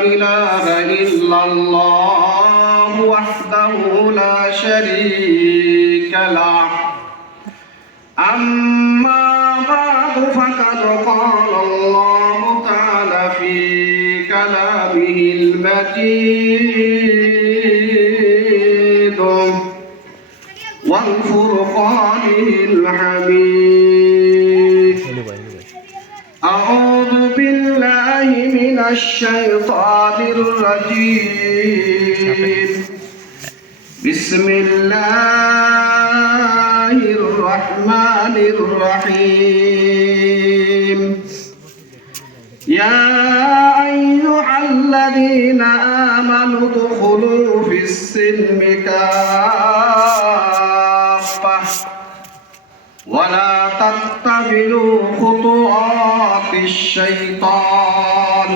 إله إلا الله وحده لا شريك له أما بعد فقد قال الله تعالى في كلامه المجيد والفرقان الحميد أعوذ بالله من الشيطان الرجيم بسم الله الرحمن الرحيم يا أيها الذين آمنوا ادخلوا في السلم كافة ولا تتبعوا خطوات الشيطان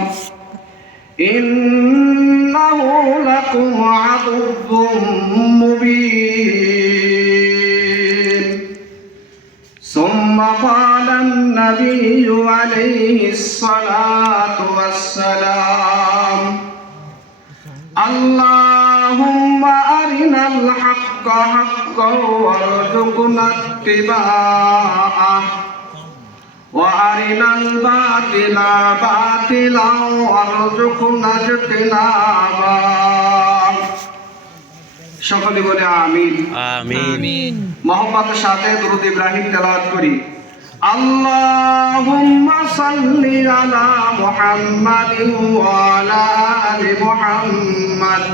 إنه لكم عدو مبين ثم قال النبي عليه الصلاة والسلام اللهم أرنا الحق حقا وارزقنا اتباعه وأرنا الباطل باطلا وارزقنا اجتنابه সকলে বলে আমিন আমিন। মোহাম্মদের সাথে দুরূদ ইব্রাহিম তেলাওয়াত করি। আল্লাহুম্মা সাল্লি আলা মুহাম্মাদিন ওয়া আলা আলি মুহাম্মাদ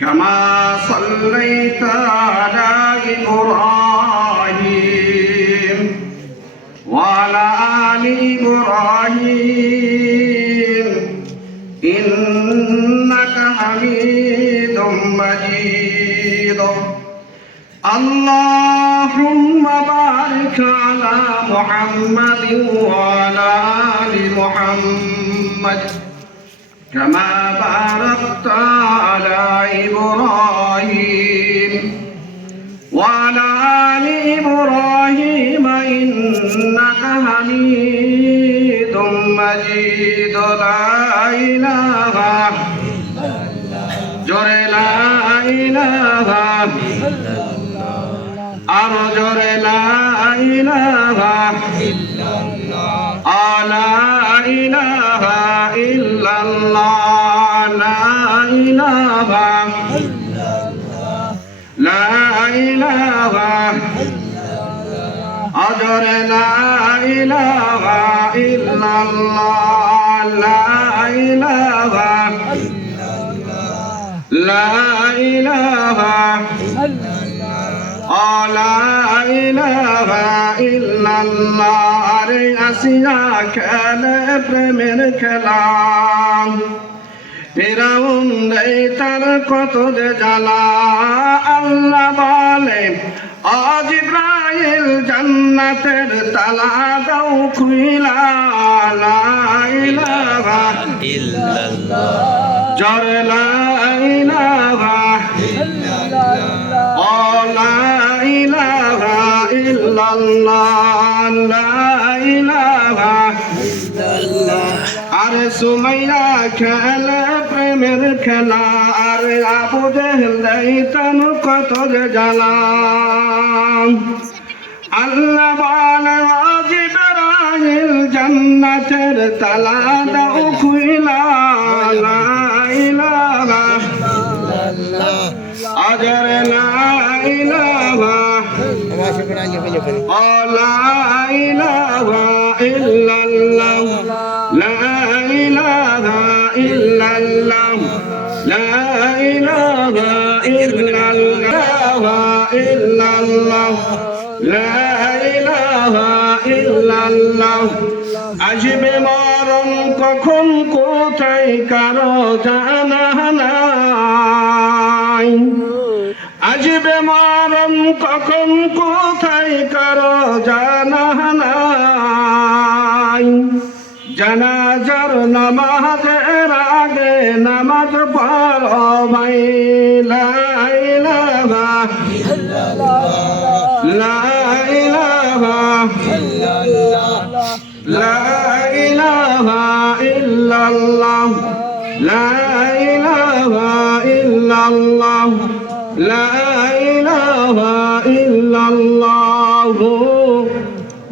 কামা সাল্লাইতা আলা ইব্রাহিম ওয়া আলা আলি ইব্রাহিম ইন্নাকা হামিদুম মাজিদ اللهم بارك على محمد وعلى آل محمد كما باركت على إبراهيم وعلى آل إبراهيم إنك حميد مجيد لا إله إلا الله لا إله إلا الله أرجو لا إله إلا الله لا إله إلا الله لا إله إلا الله لا إله إلا الله أرجو لا إله إلا الله لا إله إلا الله لا إله إلا لا إله إلا الله আরে আসিয়া খেলে প্রেমের খেলা ফিরাউন দেয় তার কত যে জ্বালা আল্লাহ বলে ও জিবরাইল জান্নাতের তালা দাও খুইলা লা ইলাহা ইল্লাল্লাহ জোরে লা ইলাহা ইল্লাল্লাহ লা ইলাহা ইল্লাল্লাহ লা ইলাহা ইল্লাল্লাহ আরে সুমাইয়া খেলে প্রেমের খেলা আরে আবু জেহেল দেয় তার কত যে জ্বালা আল্লাহ বলে ও জিবরাইল জান্নাতের তালা দাও খুইলা লা ইলাহা ইল্লাল্লাহ আজর লা ইলাহা লা ইলাহা ইল্লাল্লাহ লা ইলাহা ইল্লাল্লাহ লা ইলাহা ইল্লাল্লাহ লা ইলাহা ইল্লাল্লাহ আসবে মরণ কখন কোথায় কারো জানা নাই আসবে মরণ কখন কোথায় কারো জানা নাই জানাজার নামাজের আগে নামাজ পড়ো ভাই লা ইলাহা ইল্লাল্লাহ লা ইলাহা ইল্লাল্লাহ লা ইলাহা ইল্লাল্লাহ লা ইলাহা ইল্লাল্লাহ লা ইলাহা ইল্লাল্লাহ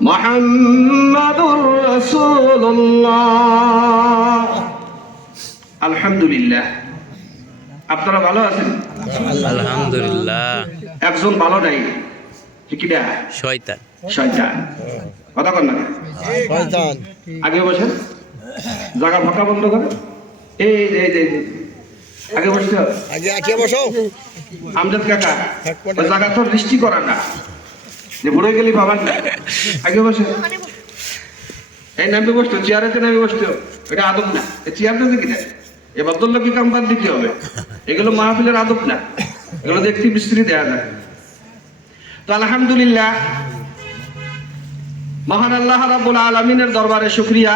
মুহাম্মাদুর রাসূলুল্লাহ। আলহামদুলিল্লাহ। আপনারা ভালো আছেন? আলহামদুলিল্লাহ। একজন ভালো নাই, কিটা? শয়তান। শয়তান। কথা কন না, শয়তান। আগে বসেন, জায়গা ফাঁকা বন্ধ করে। এই এই এই আগে বসতে হবে। আগে বসো। আমজাদ কাকা, ওই জায়গা তো দৃষ্টি করা না, যে ঘুরে গেলি বাবার না। আগে বসে এই নামে বসতো, চেয়ারেতে নামে বসতো, এটা আদব না। চেয়ারটা দেখি না, এ ভদ্রলোক কি কাম বাদ দিতে হবে? এগুলো মাহফিলের আদব না, এগুলো দেখতে বিস্তৃতি দেওয়া যায়। তো আলহামদুলিল্লাহ, মহান আল্লাহ রাব্বুল আলামিনের দরবারে শুকরিয়া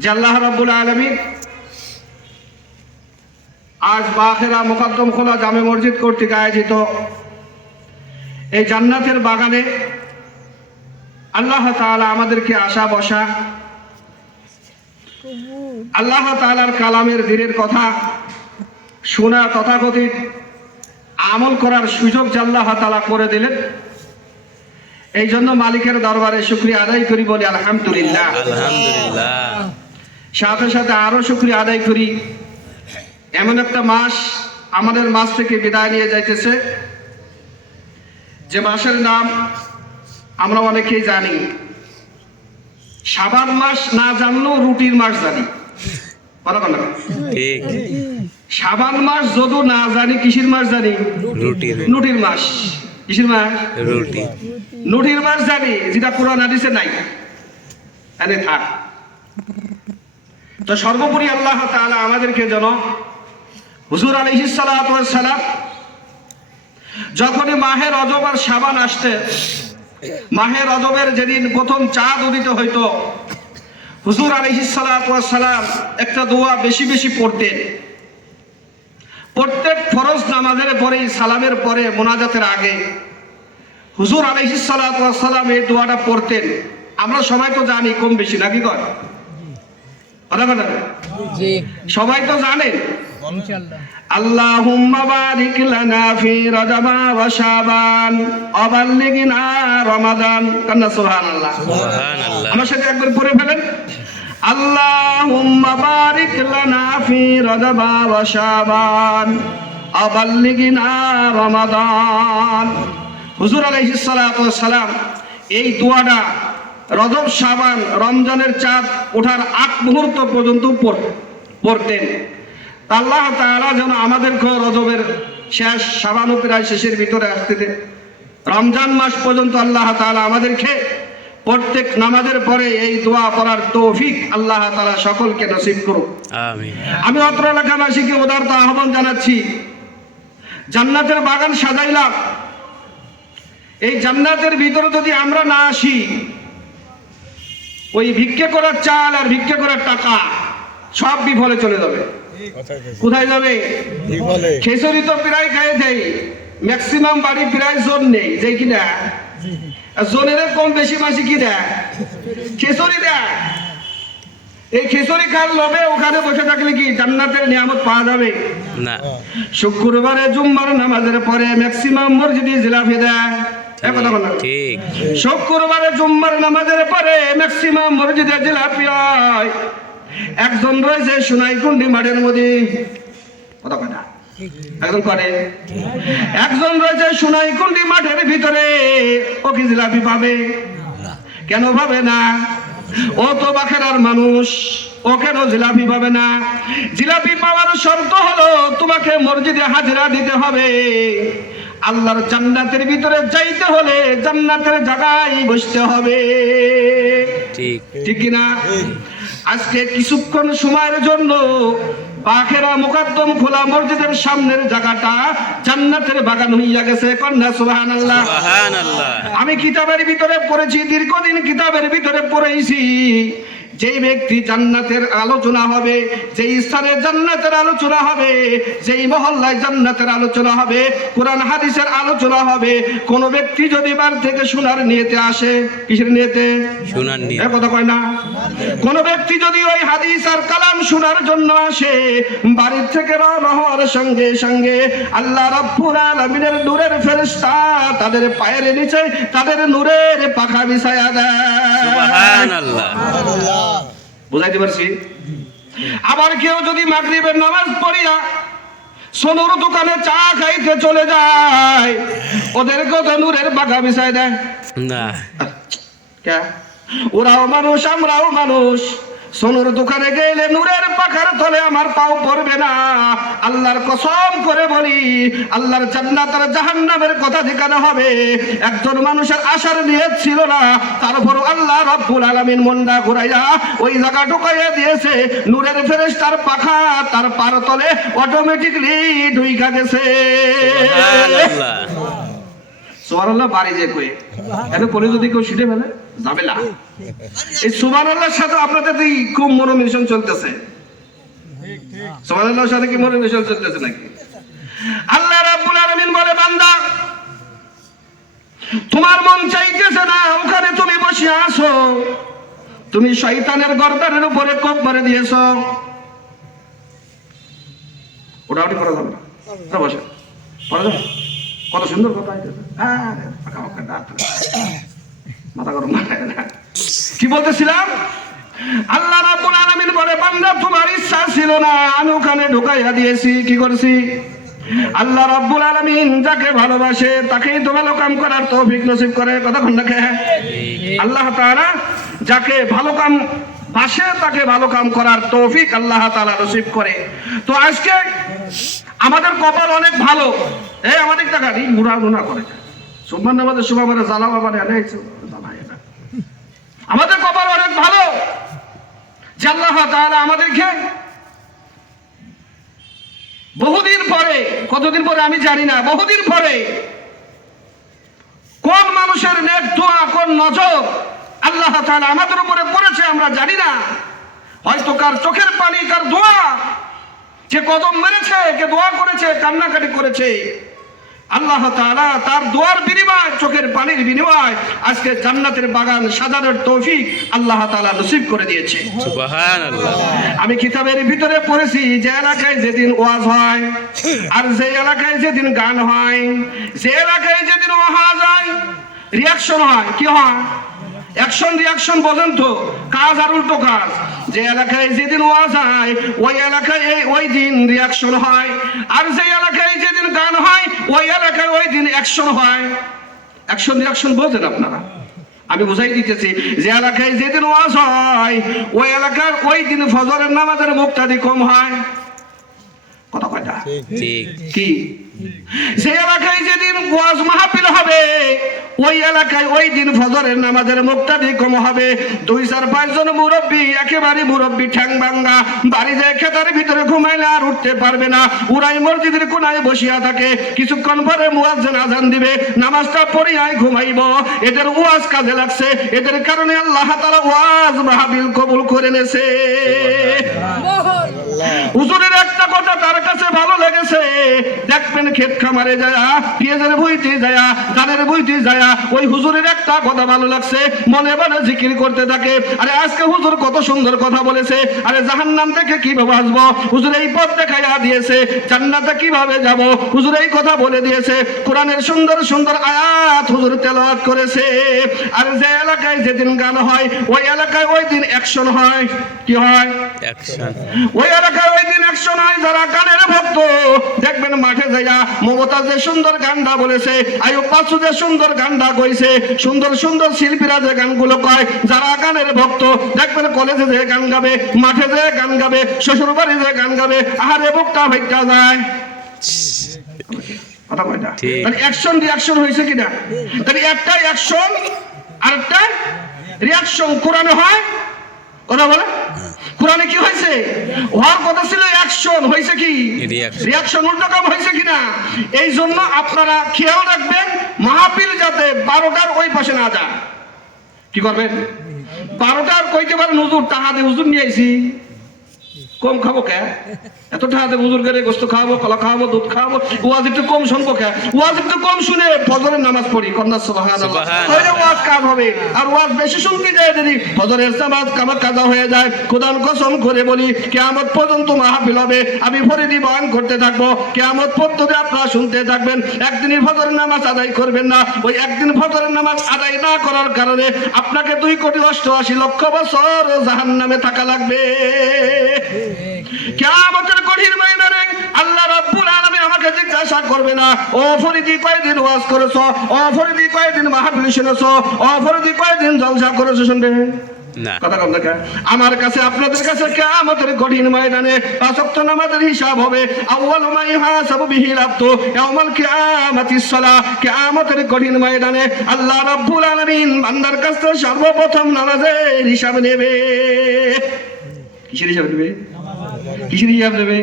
যে আল্লাহ রাব্বুল আলামিন আজ বাখেরা মুকদ্দম খোলা জামে মসজিদ কর্তৃক আয়োজিত এই জান্নাতের বাগানে আল্লাহ তাআলা আমাদেরকে আসা বসা, আল্লাহ তাআলার কালামের দিনের কথা শোনা, তথাকথিত আমল করার সুযোগ যে আল্লাহ তাআলা করে দিলেন, এই জন্য মালিকের দরবারে শুকরিয়া আদায় করি, বলি আলহামদুলিল্লাহ। আলহামদুলিল্লাহ। সাথে সাথে আরো শুকরিয়া আদায় করি, এমন একটা মাস আমাদের মাস থেকে বিদায় নিয়ে যাইতেছে, যে মাসের নাম আমরা অনেকেই জানি। শাবান মাস না জানলেও রুটির মাস জানি। কথা বল না? ঠিক। শাবান মাস যদিও না জানি, কিসের মাস জানি? রুটির মাস। কিসের মাস? রুটি। রুটির মাস জানি, যেটা কোরআন হাদিসে নাই। এনে থাক। তো সর্বোপরি আল্লাহ তাআলা আমাদেরকে যেন হুজুর আলাইহিস সালাতু ওয়াস সালাম যখনই মাহে রজব আর শাবান আসতে, মাহে রজবের যেদিন প্রথম চাঁদ উদিত হইতো, হুজুর আলাইহিস সালাতু ওয়াস সালাম একটা দোয়া বেশি বেশি পড়তেন। প্রত্যেক ফরজ নামাজের পরে, সালামের পরে, মোনাজাতের আগে হুজুর আলাইহিস সালাতু ওয়াস সালাম এই দোয়াটা পড়তেন। আমরা সবাই তো জানি কম বেশি, নাকি কর? কথা কথা সবাই তো জানেন। আল্লাহুম্মা বারিক লানা ফি রাজাবা ওয়া শাবান ওয়া বাল্লিগনা রমাদান। কান্না সুবহানাল্লাহ। সুবহানাল্লাহ। আমার সাথে একবার পড়ে ফেলেন, আল্লাহুম্মা বারিক লানা ফি রাজাবা ওয়া শাবান ওয়া বাল্লিগনা রমাদান। হুজুর আলাইহিস সালাতু ওয়াস সালাম এই দোয়াটা রজব, শাবান, রমজানের চাঁদ ওঠার আগ মুহূর্ত পর্যন্ত পড়তেন। আল্লাহ তাআলা যেন আমাদেরকে রজবের শেষ, শাবানও প্রায় শেষের ভিতরে আসতে, রমজান মাস পর্যন্ত আল্লাহ তাআলা আমাদেরকে প্রত্যেক নামাজের পরে এই দোয়া করার তৌফিক আল্লাহ তাআলা সকলকে নসিব করুক। আমিন। আমি অত্র এলাকাবাসীকে উদারত আহ্বান জানাচ্ছি, জান্নাতের বাগান সাজাইলাম, এই জান্নাতের ভিতরে যদি আমরা না আসি, ওই ভিক্ষে করার চাল আর ভিক্ষে করার টাকা সব বিফলে চলে যাবে। কোথায় যাবে? খেসরি তো প্রায় খাই দেয়, ম্যাক্সিমাম বাড়ি প্রায় জোন নেই, যে কিনা জোনের কম বেশি মাসি কি দেয়? খেসরি দেয়। এই খেসরি খাল লোভে ওখানে বসে থাকলে কি জান্নাতের নিয়ামত পাওয়া যাবে না? শুক্রবারে জুম্মার নামাজের পরে ম্যাক্সিমাম মসজিদে জিলাপি দেয়। ঠিক। শুক্রবারে জুম্মার নামাজের পরে ম্যাক্সিমাম মসজিদে জিলাপি হয়। একজন রয়েছে সোনাইকুণ্ডি মাঠের মধ্যে, কথা কথা একজন করে, একজন রয়েছে সোনাইকুণ্ডি মাঠের ভিতরে, ও কি জিলাপি পাবে? কেন পাবে না? ও তো বাখেরার মানুষ, ও কেন জিলাপি পাবে না? জিলাপি পাওয়ার শর্ত হলো তোমাকে মসজিদে হাজিরা দিতে হবে। আল্লাহর জান্নাতের ভিতরে যাইতে হলে জান্নাতের জায়গায় বসতে হবে। ঠিক ঠিক কিনা? আজকে কিছুক্ষণ সময়ের জন্য বাখেরা মুকদ্দম খোলা মসজিদের সামনের জায়গাটা জান্নাতের বাগান হইয়া গেছে। কন্যা সুবহানাল্লাহ। সুবহানাল্লাহ। আমি কিতাবের ভিতরে পড়েছি, দীর্ঘদিন কিতাবের ভিতরে পড়েছি, যেই ব্যক্তি জান্নাতের আলোচনা হবে, যেই স্থানে জান্নাতের আলোচনা হবে, যেই মহল্লায় জান্নাতের আলোচনা হবে, কোরআন হাদিসের আলোচনা হবে, কোন ব্যক্তি যদি বার থেকে শোনার নিয়তে আসে, কিসের নিয়তে? শোনার নিয়ত। এ কথা কয় না। কোন ব্যক্তি যদি ওই হাদিস আর কালাম শোনার জন্য আসে, বাড়ির থেকে রওনা হওয়ার সঙ্গে সঙ্গে আল্লাহ রাব্বুল আলামিনের নূরের ফেরেশতা তাদের পায়ের নিচে তাদের নূরের পাখা বিছায়া দেয়। সুবহানাল্লাহ। বুঝাইতে পারছি? আবার কেউ যদি মাগরিবের নামাজ পড়িয়া সোনুর দোকানে চা খাইতে চলে যায়, ওদেরকে তো নূরের পাখা বিছায় দেয় না। কে? ওরাও মানুষ, আমরাও মানুষ। সোনুর দোকানে গেলে নূরের পাখার তলে আমার পাও পড়বে না। আল্লাহর কসম করে বলি, আল্লাহর জান্নাত আর জাহান্নামের কথা যেখানে হবে, একজন মানুষের আশার নিয়ত ছিল না, তারপর আল্লাহ রাব্বুল আলামিন মনটা ঘুরাইয়া ওই জায়গা ঢুকাইয়া দিয়েছে। নূরের ফেরেশতার পাখা তার পার তলে অটোমেটিকলি ঢুইকা গেছে। সুবহানাল্লাহ। সুবহানাল্লাহ বাড়ি যে কই এত পরে যদি কেউ শুনে ফেলে যাবে না। এই সুবহানাল্লাহর সাথে আপনাদের এই খুব মনোমিশন চলতেছে। সুবহানাল্লাহর সাথে কি মনোমিশন চলতেছে নাকি? আল্লাহ রাব্বুল আলামিন বলে, বান্দা তোমার মন চাইতেছে না, ওখানে তুমি বসে আছো, তুমি শয়তানের গর্দানের উপরে কোপ মারে দিয়েছো। ওটা করা যাবে না, বসে পড়া যাবে। কত সুন্দর কথা হইতেছে। মাথা গরম না। কি বলতেছিলাম? আল্লাহ রাব্বুল আলামিন বলে, বান্দা তোমার ইচ্ছা ছিল না, আমি ওখানে ঢুকাইয়া দিয়েছি। কি করছি? আল্লাহ রাব্বুল আলামিন যাকে ভালোবাসে তাকেই তো ভালো কাম করার তৌফিক নসিব করে। কথা কোন না? আল্লাহ তাআলা যাকে ভালো কাম বাসে তাকে ভালো কাম করার তৌফিক আল্লাহ তাআলা নসিব করে। তো আজকে আমাদের কপাল অনেক ভালো। এই আমাদের টাকা নি মুড়া মুড়া করে সুবহান নামাজের সময় মানে জ্বালা বাবা আমাদের কপাল অনেক ভালো যে আল্লাহ তাআলা আমাদেরকে বহুদিন পরে, কতদিন পরে আমি জানি না, বহুদিন পরে কোন মানুষের নেক দোয়া, কোন নজর আল্লাহ তাআলা আমাদের উপরে পড়েছে আমরা জানি না। হয়তো কার চোখের পানি, কার দোয়া, যে কদম মেরেছে, কে দোয়া করেছে, কান্নাকাটি করেছে, আল্লাহ তাআলা তার দোয়ার বিনিময়, চোখের পানির বিনিময় আজকে জান্নাতের বাগান সাজানোর তৌফিক আল্লাহ তাআলা নসিব করে দিয়েছে। সুবহানাল্লাহ। আমি কিতাবের ভিতরে পড়েছি যে এলাকায় যেদিন ওয়াজ হয়, আর যে এলাকায় যেদিন গান হয়, যে এলাকায় যেদিন ওয়াজ হয়, রিয়াকশন হয়। কি হয়? অ্যাকশন রিয়াকশন বোঝেন তো, কাজ আর উল্টো কাজ। যে এলাকায় যেদিন ওয়াজ হয় ওই এলাকায় ওই দিন রিয়াকশন হয়, আর যে এলাকায় যেদিন গান হয় ওই এলাকায় ওই দিন অ্যাকশন হয়। অ্যাকশন রিয়াকশন বোঝেন আপনারা? আমি বুঝাই দিতেছি, যে এলাকায় যেদিন ওয়াজ হয় ওই এলাকার ওই দিন ফজরের নামাজের মুক্তাদি কম হয়। কথা কয়টা? ঠিক। কি? যে এলাকায় যেদিন ওয়াজ মাহফিল হবে ওই এলাকায় ওই দিন ফজরের নামাজের মুক্তাদি কম হবে। 2-4-5 জন মুরব্বী, একেবারে মুরব্বী ঠ্যাং ভাঙ্গা, বাড়ি যায় খেতার ভিতরে ঘুমাইলে আর উঠতে পারবে না, উড়াই মসজিদের কোনায় বসিয়া থাকে। কিছুক্ষণ পরে মুয়াজ্জিন আজান দিবে, নামাজটা পড়িয়াই ঘুমাইব। এদের ওয়াজ কাজে লাগছে, এদের কারণে আল্লাহ তাআলা ওয়াজ মাহফিল কবুল করে নেছে। হুজুরের একটা কথা তার কাছে ভালো লেগেছে, দেখবেন ক্ষেত খামারে যায়, পেঁয়াজের বইতে যায়, ধানের বইতে যায়, ওই হুজুরের একটা কথা ভালো লাগছে, মনে মনে জিকির করতে থাকে। আরে আজকে হুজুর কত সুন্দর কথা বলেছে, আরে জাহান্নাম থেকে কিভাবে আসবো, হুজুর এই পথ দেখাইয়া দিয়েছে, জান্নাতে কিভাবে যাব, হুজুর এই কথা বলে দিয়েছে। কোরআনের সুন্দর সুন্দর আয়াত হুজুর তেলাওয়াত করেছে। আর যে এলাকায় যেদিন গান হয় ওই এলাকায় ওই দিন অ্যাকশন হয়। কি হয়? অ্যাকশন। ওই এলাকায় ওই দিন অ্যাকশন হয়। যারা গানের ভক্ত দেখবেন মাঠে যাইয়া মমতাজ যে সুন্দর গানটা বলেছে, আইয়ুব বাচ্চু যে সুন্দর গানটা কইছে, সুন্দর সুন্দর শিল্পীরা যে গানগুলো কয়, যারা গানের ভক্ত দেখবেন কলেজে যে গান গাবে, মাঠে যে গান গাবে, শ্বশুর বাড়ি যে গান গাবে, আহারে বুকটা ভাইটা যায়। কথা কয়টা? তাহলে অ্যাকশন রিয়াকশন হয়েছে কিনা? তাহলে একটা অ্যাকশন আর একটা রিয়াকশন কোরআনে হয়। কথা বলে কোরআনে কি হয়েছে? হওয়ার কথা ছিল অ্যাকশন, হয়েছে কি রিয়াকশন? উল্টো কাম হয়েছে কিনা? এই জন্য আপনারা খেয়াল রাখবেন মাহফিল যাতে 12টার ওই পাশে না যায়। কি করবেন? 12টার কইতে পারেন হুজুর টাকা দিয়ে হুজুর নিয়ে আইছি, কম খাবো কে? এত টাকা দিয়ে হুজুর করে গোস্ত খাওয়াবো, কলা খাওয়াবো, দুধ খাওয়াবো, ওয়াজ একটু কম শুনবো কে? ওয়াজ একটু কম শুনে ফজরের নামাজ পড়ি, কন্যা সুবহানাল্লাহ। সুবহানাল্লাহ। তাহলে ওয়াজ কাজ হবে। আর ওয়াজ বেশি শুনতে যায় যদি ফজরের নামাজ কাজা হয়ে যায়, খোদার কসম করে বলি কিয়ামত পর্যন্ত মাহফিল হবে, আমি ফরিদি বয়ান করতে থাকবো, কিয়ামত পর্যন্ত আপনারা শুনতে থাকবেন। একদিনই ফজরের নামাজ আদায় করবেন না, ওই একদিন ফজরের নামাজ আদায় না করার কারণে আপনাকে 2,88,00,000 বছর জাহান্নামে থাকা লাগবে। কিয়ামতের কঠিন ময়দানে আল্লাহ রাব্বুল আলামিন আমাকে জিজ্ঞাসা করবে না, ও ফরিদি কয়দিন ওয়াজ করেছো, ও ফরিদি কয়দিন মাহফিল শুনেছো, ও ফরিদি কয়দিন জলসা করেছো, শুনবে না। কথা কম দেখা। আমার কাছে আপনাদের কাছে কিয়ামতের কঠিন ময়দানে 5 ওয়াক্ত নামাজের হিসাব হবে। আউয়ালু মা ইহাসাবু বিহিল আবদু ইয়াউমাল কিয়ামাতিস সালাহ। কিয়ামতের কঠিন ময়দানে আল্লাহ রাব্বুল আলামিন বান্দার কাছে সর্বপ্রথম নামাজের হিসাব নেবে। কিসের হিসাব নেবে? কিসের হিসাব নেবে?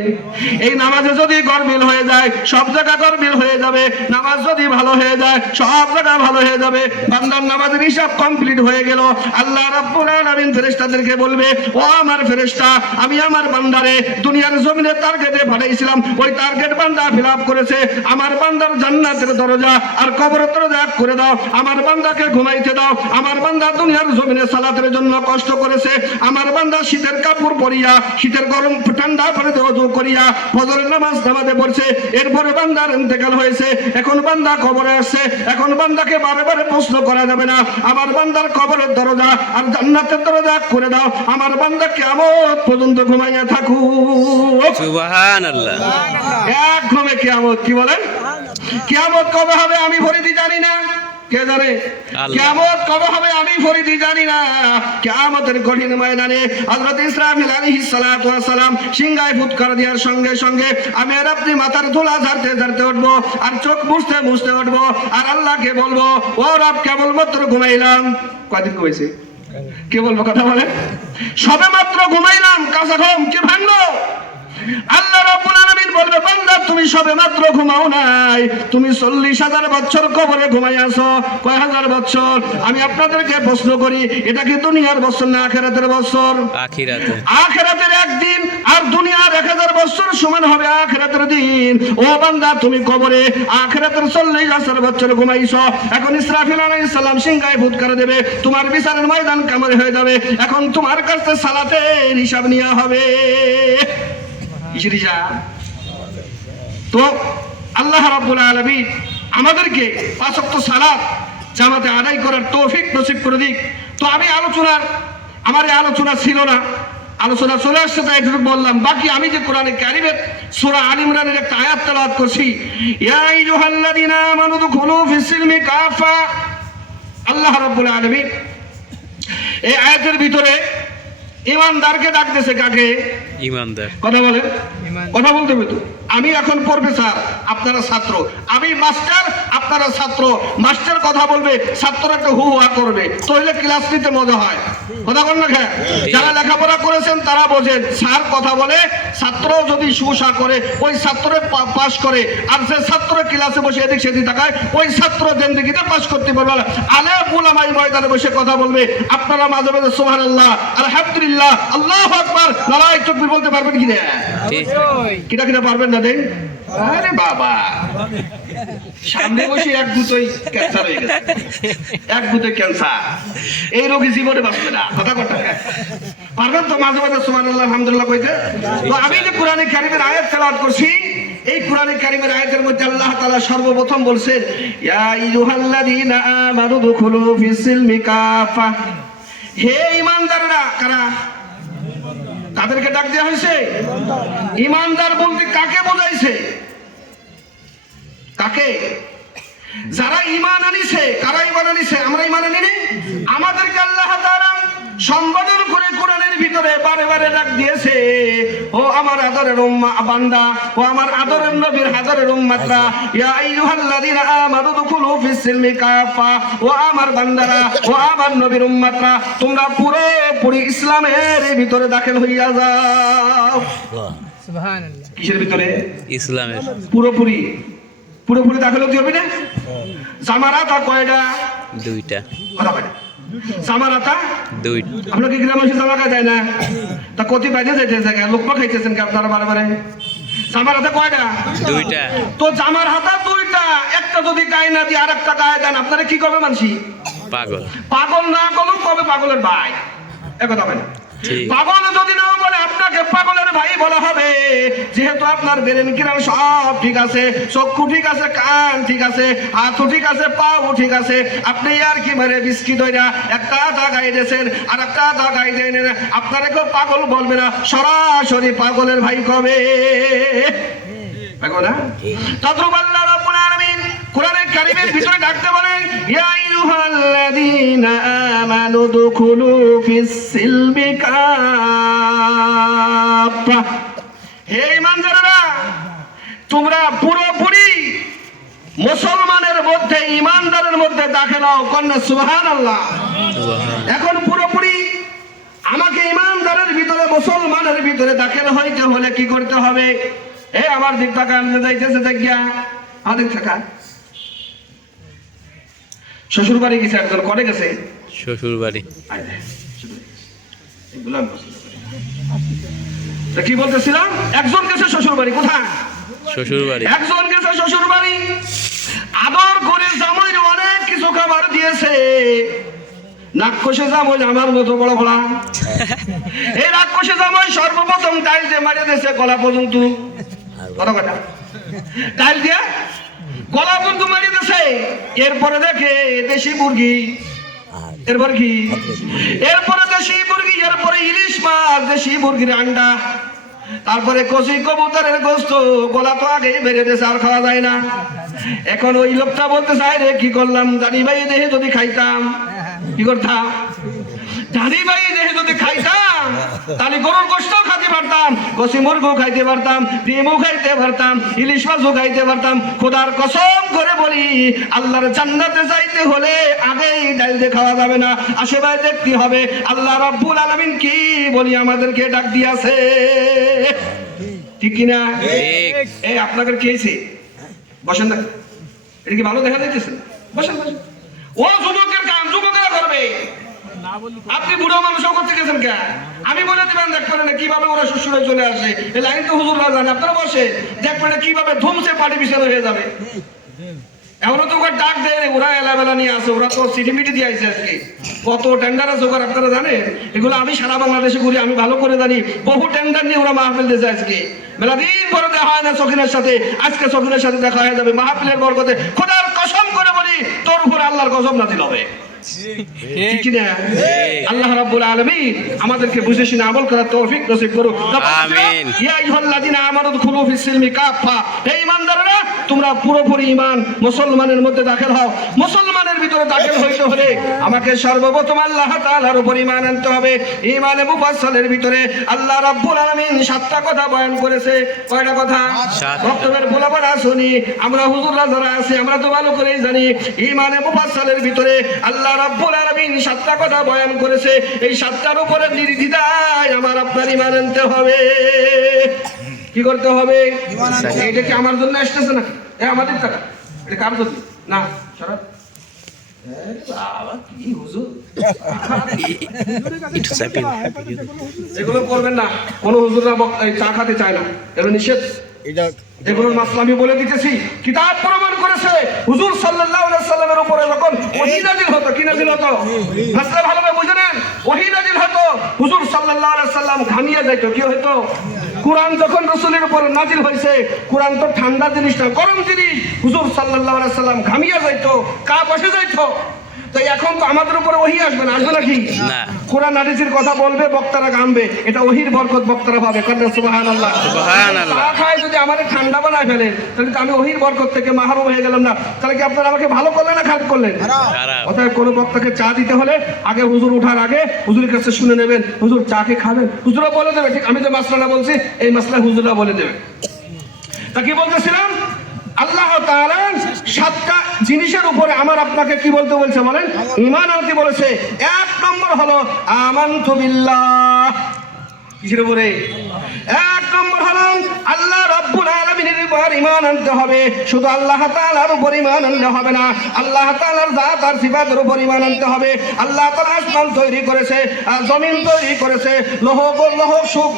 এই নামাজে যদি গরমিল হয়ে যায়, সব জায়গা গরমিল হয়ে যাবে। নামাজ যদি ভালো হয়ে যায়, সব জায়গা ভালো হয়ে যাবে। বান্দার নামাজের হিসাব কমপ্লিট হয়ে গেল। আল্লাহ রাব্বুল আলামিন ফেরেশতাদেরকে বলবে, ও আমার ফেরেশতা, আমি আমার বান্দারে দুনিয়ার জমিনে টার্গেটে পাঠাইছিলাম, ওই টার্গেট বান্দা ফিলআপ করেছে। আমার বান্দার জান্নাতের দরজা আর কবরের দরজা করে দাও। আমার বান্দাকে ঘুমাইতে দাও। আমার বান্দা দুনিয়ার জমিনে সালাতের জন্য কষ্ট করেছে। আমার বান্দা শীতের কাপড় পরিয়া, শীতের গরম ঠান্ডা পানিতে ওযু করিয়া ফজরের নামাজ নামাজে পড়ছে। এরপরে বান্দার ইন্তেকাল হয়েছে, এখন বান্দা কবরে আসছে। এখন বান্দাকে বারে বারে প্রশ্ন করা যাবে না, আমার বান্দার কবরের দরজা আর জান্নাতের দরজা করে দাও। আমার বান্দা কিয়ামত পর্যন্ত ঘুমাইয়া থাকুক। সুবহানাল্লাহ। এক ঘুমে কিয়ামত। কি বলেন? কিয়ামত কবে হবে আমি ফরিদি জানি না, কে জানে? আল্লাহ। কিয়ামত কবে হবে আমি ফরিদি জানি না। কিয়ামতের কঠিন ময়দানে হযরত ইসরাফিল আলাইহিস সালাতু ওয়াস সালাম সিংহায় ফুৎকার দেওয়ার সঙ্গে সঙ্গে আমি আর আপনি মাথার ধুলা ঝাড়তে ঝাড়তে উঠবো, আর চোখ মুছতে মুছতে উঠবো, আর আল্লাহকে বলবো, ও রব কেবলমাত্র ঘুমাইলাম। কয়দিন ঘুমাইছে? কে বলবো? কথা বলে। সবে মাত্র ঘুমাইলাম, কাঁচা ঘুম কি ভাঙলো? আল্লাহ রাব্বুল আলামিন বলবে, বান্দা তুমি সবে মাত্র ঘুমাও নাই, তুমি 40,000 বছর কবরে ঘুমাই আছো। কয় হাজার বছর? আমি আপনাদেরকে প্রশ্ন করি, এটা কি দুনিয়ার বছর না আখিরাতের বছর? আখিরাতে। আখিরাতের একদিন আর দুনিয়ার 1000 বছর সমান হবে আখিরাতের দিন। ও বান্দা তুমি কবরে আখিরাতের 40,000 বছর ঘুমাইছো। এখন ইসরাফিল আলাইহিস সালাম সিংহায় ফুৎকার দেবে, তোমার বিচারের ময়দান কামার হয়ে যাবে। এখন তোমার কাছে সালাতের হিসাব নেওয়া হবে। কিসের হিসাব? তো আল্লাহ রাব্বুল আলামিন আমাদেরকে 5 ওয়াক্ত সালাত জামাতে আদায় করার তৌফিক নসিব করে দিক। তো আমি আমার এই আলোচনা ছিল না, আলোচনা চলে আসছে তাই একটু বললাম। বাকি আমি যে কোরআনে কারিমের সূরা আল ইমরানের একটা আয়াত তেলাওয়াত করছি, ইয়া আইয়ুহাল্লাযীনা আমানু দুখুলু ফিস সিলমি কাফা। আল্লাহ রাব্বুল আলামিন এই আয়াতের ভিতরে ঈমানদারকে ডাকতেছে। কাকে? ইমানদার। কথা বলেন, কথা বলতে হবে তো। আমি এখন প্রফেসর, আপনারা ছাত্র, আমি মাস্টার, আপনারা ছাত্র। মাস্টার কথা বলবে, ছাত্র একটা হু হা করবে, তাহলে ক্লাস নিতে মজা হয়। কথা বল না? হ্যাঁ, যারা লেখাপড়া করেছেন তারা বোঝেন। স্যার কথা বলে, ছাত্র যদি সুসা করে ওই ছাত্রে পাস করে, আর যে ছাত্র ক্লাসে বসে এদিক সেদিক তাকায় ওই ছাত্র জিন্দেগিতে পাস করতে পারবে না। আলেম উলামা এই ময়দানে বসে কথা বলবে, আপনারা মাঝে মাঝে সুবহানাল্লাহ, আলহামদুলিল্লাহ, আল্লাহু আকবার, নারায়ে তাকবীর বলতে পারবেন কি না? কিটা কিটা পারবেন না? দেন। আরে বাবা, সামনে বসে এক গুতোই ক্যান্সার হয়ে গেছে, এক গুতোই ক্যান্সার। এই রোগী জীবনে বাঁচবে না। কথা কথা পারবেন তো মাঝে মাঝে সুবহানাল্লাহ আলহামদুলিল্লাহ কইতে? তো আমি যে কোরআনে কারিমের আয়াত তেলাওয়াত করছি, এই কোরআনে কারিমের আয়াতের মধ্যে আল্লাহ তাআলা সর্বপ্রথম বলছেন, ইয়া আইয়ুহাল্লাযীনা আমানু দুখুলু ফিস সিলমি কাফা। হে ঈমানদাররা। কারা? তাদেরকে ডাক দেওয়া হয়েছে। ঈমানদার বলতে কাকে বোঝাইছে? কাকে? যারা ঈমান আনিছে। কারা ঈমান আনিছে? আমরা ঈমান আনিনি। আমাদেরকে আল্লাহ তাআলা সম্বোধন করে কোরআনের ভিতরে বারে বারে ডাক দিয়েছে, ও আমার আদরের বান্দা, ও আমার আদরের নবীর আদরের উম্মতরা, ইয়া আইয়ুহাল্লাযীনা আমানু দুখুলু ফিস সিলমি কাফা। ও আমার বান্দারা, ও আমার নবীর উম্মতরা, তোমরা পুরোপুরি ইসলামের ভিতরে দাখিল হইয়া যাও। সুবহানাল্লাহ। কিসের ভিতরে? ইসলামের। পুরোপুরি পুরোপুরি দাখিল হতে হবে না? জামারাত কয়টা? 2টা। কথা বলে জামার হাতা দুই আপনাকে গ্রামে এসে জামা খাই দেয় না? তা কতি বাজে যাইতেছে লোকমা খাইতেছেন কি আপনারা বারে বারে? জামার হাতে কয়টা? দুইটা তো জামার হাতা দুইটা, একটা যদি গায়ে না দিয়ে আর একটা গায়ে দেন আপনারা কি করবে মানসি? পাগল পাগল না করুন কবে পাগলের ভাই, একথা হবে না। ঠিক পাগল যদি না বলে আপনাকে পাগলের ভাই বলা হবে, যেহেতু আপনার ব্রেন কিরাম সব ঠিক আছে, চক্ষু ঠিক আছে, কান ঠিক আছে, হাতও ঠিক আছে, পাও ঠিক আছে, আপনি আর কি মারে বিস্কিট হইরা একটা আধা গাই দিয়েছেন আর একটা আধা গাই দেন, আপনারা কেউ পাগল বলবে না, সরাসরি পাগলের ভাই কবে পাগল না? তদ্রুপ আল্লাহ রাব্বুল আলামিন কোরআনে কারীমের ভিতরে ডাকতে বলেন, ইয়া আইয়ুহাল্লাযীনা আমানু দুখুলু ফিস সিলমি কাফা। হে ঈমানদারেরা, তোমরা পুরোপুরি মুসলমানের মধ্যে, ঈমানদারের মধ্যে দাখিল হও। কন্যা সুবহানাল্লাহ। এখন পুরোপুরি আমাকে ঈমানদারের ভিতরে, মুসলমানের ভিতরে দাখিল হইতে হলে কি করতে হবে? এ আমার দিক টাকা আনতে যাইতেছে দেখিয়া আমাদের টাকা শ্বশুর বাড়ি গেছে, একজন করে গেছে শ্বশুর বাড়ি কি বলতেছিলাম, একজন গেছে শ্বশুর বাড়ি। কোথায়? শ্বশুর বাড়ি। একজন গেছে শ্বশুর বাড়ি, আদর করে জামাই অনেক কিছু খাবার দিয়েছে। নাক্ষসে জামাই আমার মতো বড় বড়া, এই রাক্ষসে জামাই সর্বপ্রথম টাইল দিয়ে মারিয়ে দিয়েছে গলা পর্যন্ত। কত কথা টাইল দিয়ে গলা পর্যন্ত মারিয়ে দিয়েছে। এরপরে দেখে দেশি মুরগি, এরপর কি? এরপরে দেশি মুরগি, এরপরে ইলিশ মাছ, দেশি মুরগির আন্ডা, তারপরে কচি কবুতরের গোস্ত। গলা তো আগেই বেড়ে দিয়েছে, আর খাওয়া যায় না। এখন ওই লোকটা বলতে চাই, রে কি করলাম জানি ভাই, দেহে যদি খাইতাম কি করতাম, জানি ভাই দেহে যদি খাইতাম তাহলে গরুর গোশতও খাইতে পারতাম, কচি মুরগও খাইতে পারতাম, ডিমও খাইতে পারতাম, ইলিশ মাছও খাইতে পারতাম। খোদার কসম করে বলি, আল্লাহর জান্নাতে যাইতে হলে আগেই ডাল দিয়ে খাওয়া যাবে না, আশেপাশে দেখতে হবে আল্লাহ রাব্বুল আলামিন কি বলি আমাদেরকে ডাক দিয়েছে, ঠিক কিনা? এই আপনাদের কি হয়েছে? বসেন না, এটা কি ভালো দেখা যাইতেছে? বসেন বসেন। ও যুবকের কাম যুবকেরা করবে, আপনি বুড়ো মানুষও করতে গেছেন কে? আমি বলে দিবেন, দেখবেন না কিভাবে ওরা শ্বশুরে চলে আসে। এই লাইন তো হুজুররা জানে, আপনারা বসে দেখবেন কিভাবে ধুমসে পাটি বিছানো হয়ে যাবে। এমনও তো ওরা ডাক দেয়, ওরা এলাবেলা নিয়ে আসে, ওরা তো সিটিমিটি দিয়ে আসে। আজকে কত টেন্ডার আছে ওরা, আপনারা জানেন? এগুলো আমি সারা বাংলাদেশে ঘুরি, আমি ভালো করে জানি। বহু টেন্ডার নিয়ে ওরা মাহফিল দিয়েছে। আজকে মেলা দিন পরে দেখা হয় না সখিনের সাথে, আজকে সখিনের সাথে দেখা হয়ে যাবে মাহফিলের বরকতে। খোদার কসম করে বলি, তোর উপরে আল্লাহর কসম নাজিল হবে, ঠিক কি না? আল্লাহ রাব্বুল আলামিন আমাদেরকে বুঝে শুনে আমল করার তৌফিক নসিব করুক, আমিন। ইয়া আইয়ুহাল্লাযীনা আমানু দুখুলু ফিস সিলমি কাফা। হে ঈমানদাররা, তোমরা পুরোপুরি ঈমান মুসলমানের মধ্যে দাখিল হও। মুসলমানের ভিতরে দাখিল হইতে হলে আমাকে সর্বপ্রথম আল্লাহ তাআলার উপর ঈমান আনতে হবে। ঈমানে মুফাসসালের ভিতরে আল্লাহ রাব্বুল আলামিন 7টা কথা বয়ান করেছে। কয়টা কথা? বক্তব্যের বলাবরা শুনি আমরা, হুজুররা যারা আছে আমরা তো ভালো করেই জানি। ঈমানে মুফাসসালের ভিতরে আল্লাহ রাব্বুল আলামিন 7টা কথা বয়ান করেছে। এই 7টার উপরে নির্দ্বিধায় আমার আপনার ঈমান আনতে হবে। কি করতে হবে? এটা কি আমার জন্য আসতেছে না? এ আমাদের টাকা, এটা কার জন্য না? শরৎ এগুলো করবেন না, কোন হুজুররা চা খেতে চায় না, এগুলো নিষেধ। এগুলোর মাসলা আমি বলে দিতেছি, কিতাব প্রমাণ করেছে। হুজুর সাল্লাল্লাহু আলাইহি সাল্লামের উপরে যখন ওহী নাযিল হতো, কি নাযিল হতো? মাসলা ভালোভাবে বুঝে নেন। ওহী নাযিল হতো, হুজুর সাল্লাল্লাহু আলাইহি সাল্লাম ঘামিয়ে যাইতো। কি হতো? কোরআন যখন রাসূলের উপর নাযিল হয়েছে, কোরআন তো ঠান্ডা জিনিস না, গরম জিনিস। হুজুর সাল্লাল্লাহু আলাইহি সাল্লাম ঘামিয়ে যাইতো, কাপ বসে যাইতো। তো এখন তো আমাদের উপরে ওহী আসবে না, আসবে নাকি? না। কোরআন হাদিসের কথা বলবে, বক্তারা গানবে, এটা ওহীর বরকত বক্তারা পাবে। কারণ সুবহানাল্লাহ, সুবহানাল্লাহ। চা খায় যদি আমাদের ঠান্ডা বানায় ফেলেন, তাহলে তো আমি ওহীর বরকত থেকে মাহরুম হয়ে গেলাম না। তাহলে কি আপনারা আমাকে ভালো করলেন না খারাপ করলেন? অতএব কোনো বক্তাকে চা দিতে হলে আগে হুজুর ওঠার আগে হুজুরের কাছে শুনে নেবেন, হুজুর চা কে খাবেন? হুজুরা বলে দেবে, ঠিক আমি যে মাসলাটা বলছি এই মাসলা হুজুরা বলে দেবে। তা কি বলতেছিলাম, আল্লাহ তাআলা 7টা জিনিসের উপরে আমার আপনাকে কি বলতে বলছে বলেন? ঈমান আনতে বলেছে। 1 নম্বর হলো আমানতু বিল্লাহ। কিসের উপরে? 1 নম্বর হলো আল্লাহ রাব্বুল আলামিন আলামিনের উপর ঈমান আনতে হবে। শুধু আল্লাহ তাআলার উপর ঈমান আনলে হবে না, আল্লাহ তাআলার জাত আর সিফাতের উপর ঈমান আনতে হবে। আল্লাহ তাআলা আসমান তৈরি করেছে, জমিন তৈরি করেছে, লৌহ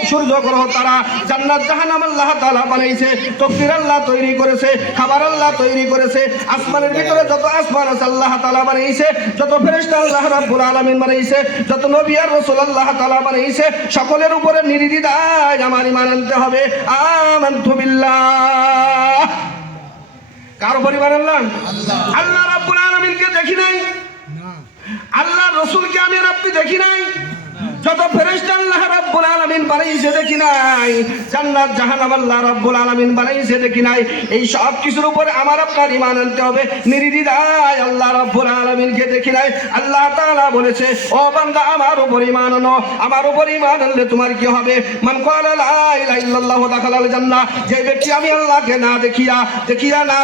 সূর্য গ্রহ তারা, জান্নাত জাহান্নাম আল্লাহ তাআলা বানাইছে, তাকদীর আল্লাহ তৈরি করেছে, খাবার আল্লাহ তৈরি করেছে। আসমানের ভিতরে যত আসমান আছে আল্লাহ তাআলা বানাইছে, যত ফেরেশতা আল্লাহ রাব্বুল আলামিন বানাইছে, যত নবী আর রাসূল আল্লাহ তাআলা বানাইছে, সকলের উপরে নির্দ্বিধায় আমার ঈমান আনতে হবে। আমানতু বিল্লাহ। কার উপর ঈমান আনলাম? আল্লাহ রাব্বুল আলামিনকে দেখি নাই, আল্লাহ রাসূলকে আমি আর আপনি দেখি নাই, যত ফেরেশতা আল্লাহ রাব্বুল আলামিন বানাইছে দেখি নাই, জান্নাত জাহান্নাম আল্লাহ রাব্বুল আলামিন বানাইছে দেখি নাই। এই সব কিছুর উপরে আমার আপনার ঈমান আনতে হবে নির্দ্বিধায়। আল্লাহ রাব্বুল আলামিনকে দেখি নাই, আল্লাহ তাআলা বলেছে ও বান্দা আমার উপর ঈমান আনো। আমার উপর ঈমান আনলে তোমার কি হবে? মান ক্বালা লা ইলাহা ইল্লাল্লাহু দাখালাল জান্নাহ। যে ব্যক্তি আমি আল্লাহকে না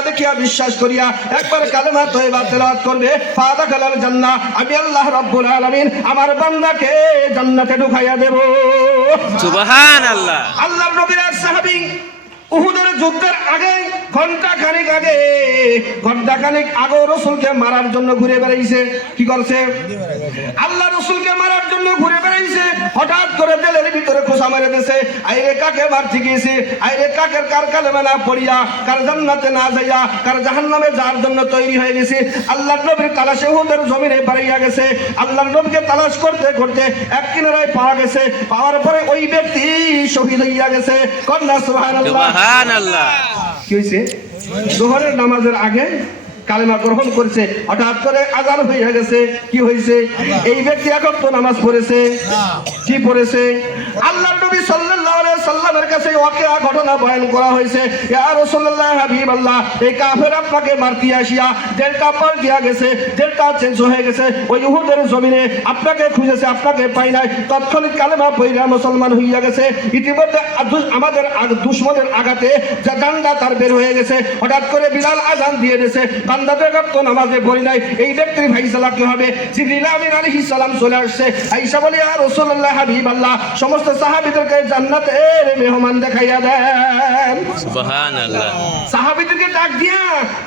দেখিয়া বিশ্বাস করিয়া একবার কালেমা তয়বা তেলাওয়াত করবে, ফা দাখালাল জান্নাহ, আমি আল্লাহ রাব্বুল আলামিন আমার বান্দাকে জান্নাতে ঢুকাইয়া দেব। সুবহানাল্লাহ। আল্লাহর নবীর এক সাহাবী উহুদের যুদ্ধের আগে ঘন্টা খানিক আগে রাসূলকে মারার জন্য ঘুরে বেড়াইছে। কি করছে? আল্লাহ রাসূলকে মারার জন্য ঘুরে বেড়াইছে। হঠাৎ করে দিলের ভিতরে খোঁচা মেরে দিয়েছে। আইরে কাকে মারতে গিয়েছে? আইরে কাকের কার কালেমা না পড়িয়া, কার জান্নাতে না যাইয়া, কার জাহান্নামে যাওয়ার জন্য তৈরি হয়ে গেছে। আল্লাহর নবীর তালাশে উহুদের জমিনে বাড়িয়া গেছে। আল্লাহর নবীকে তালাশ করতে করতে এক কিনারায় পাওয়া গেছে। পাওয়ার পরে ওই ব্যক্তি শহীদ হইয়া গেছে। কন্যা সুবহানাল্লাহ। সুবহানাল্লাহ। কি হয়েছে? যোহরের নামাজের আগে কালেমা গ্রহণ করেছে, হঠাৎ করে আযান হয়ে গেছে। কি হয়েছে? এই ব্যক্তি এখন তো নামাজ পড়েছে। কি পড়েছে? আল্লাহর নবী সাল্লাল্লাহু আলাইহি সাল্লামের কাছে ওয়াকিয়া ঘটনা বয়ান করা হয়েছে। ইয়া রাসূলুল্লাহ, হাবিবাল্লাহ, এই কাফের আপনাকে মারতে আসিয়া জেলটা পাল্টিয়া গেছে, জেলটা চেঞ্জ হয়ে গেছে। ওই উহুদের জমিনে আপনাকে খুঁজেছে, আপনাকে পাই নাই। তৎক্ষণিক কালেমা পড়িয়া মুসলমান হইয়া গেছে। ইতিমধ্যে আমাদের দুশমনের আঘাতে জানটা তার বের হয়ে গেছে। হঠাৎ করে বিলাল আযান দিয়ে দিয়েছে। বান্দা বেগম তো নামাজে পড়ি নাই। এই ব্যক্তির ফাইসালা কি হবে? জিবরিল আমিন আলাইহিস সালাম চলে আসছে। আয়েশা বলে, ইয়া রাসূলুল্লাহ, হাবিবাল্লাহ, সমস্ত সাহাবীদেরকে জান্নাতের মেহমান দেখাইয়া দেন। সুবহানাল্লাহ। সাহাবীদেরকে ডাক দিয়া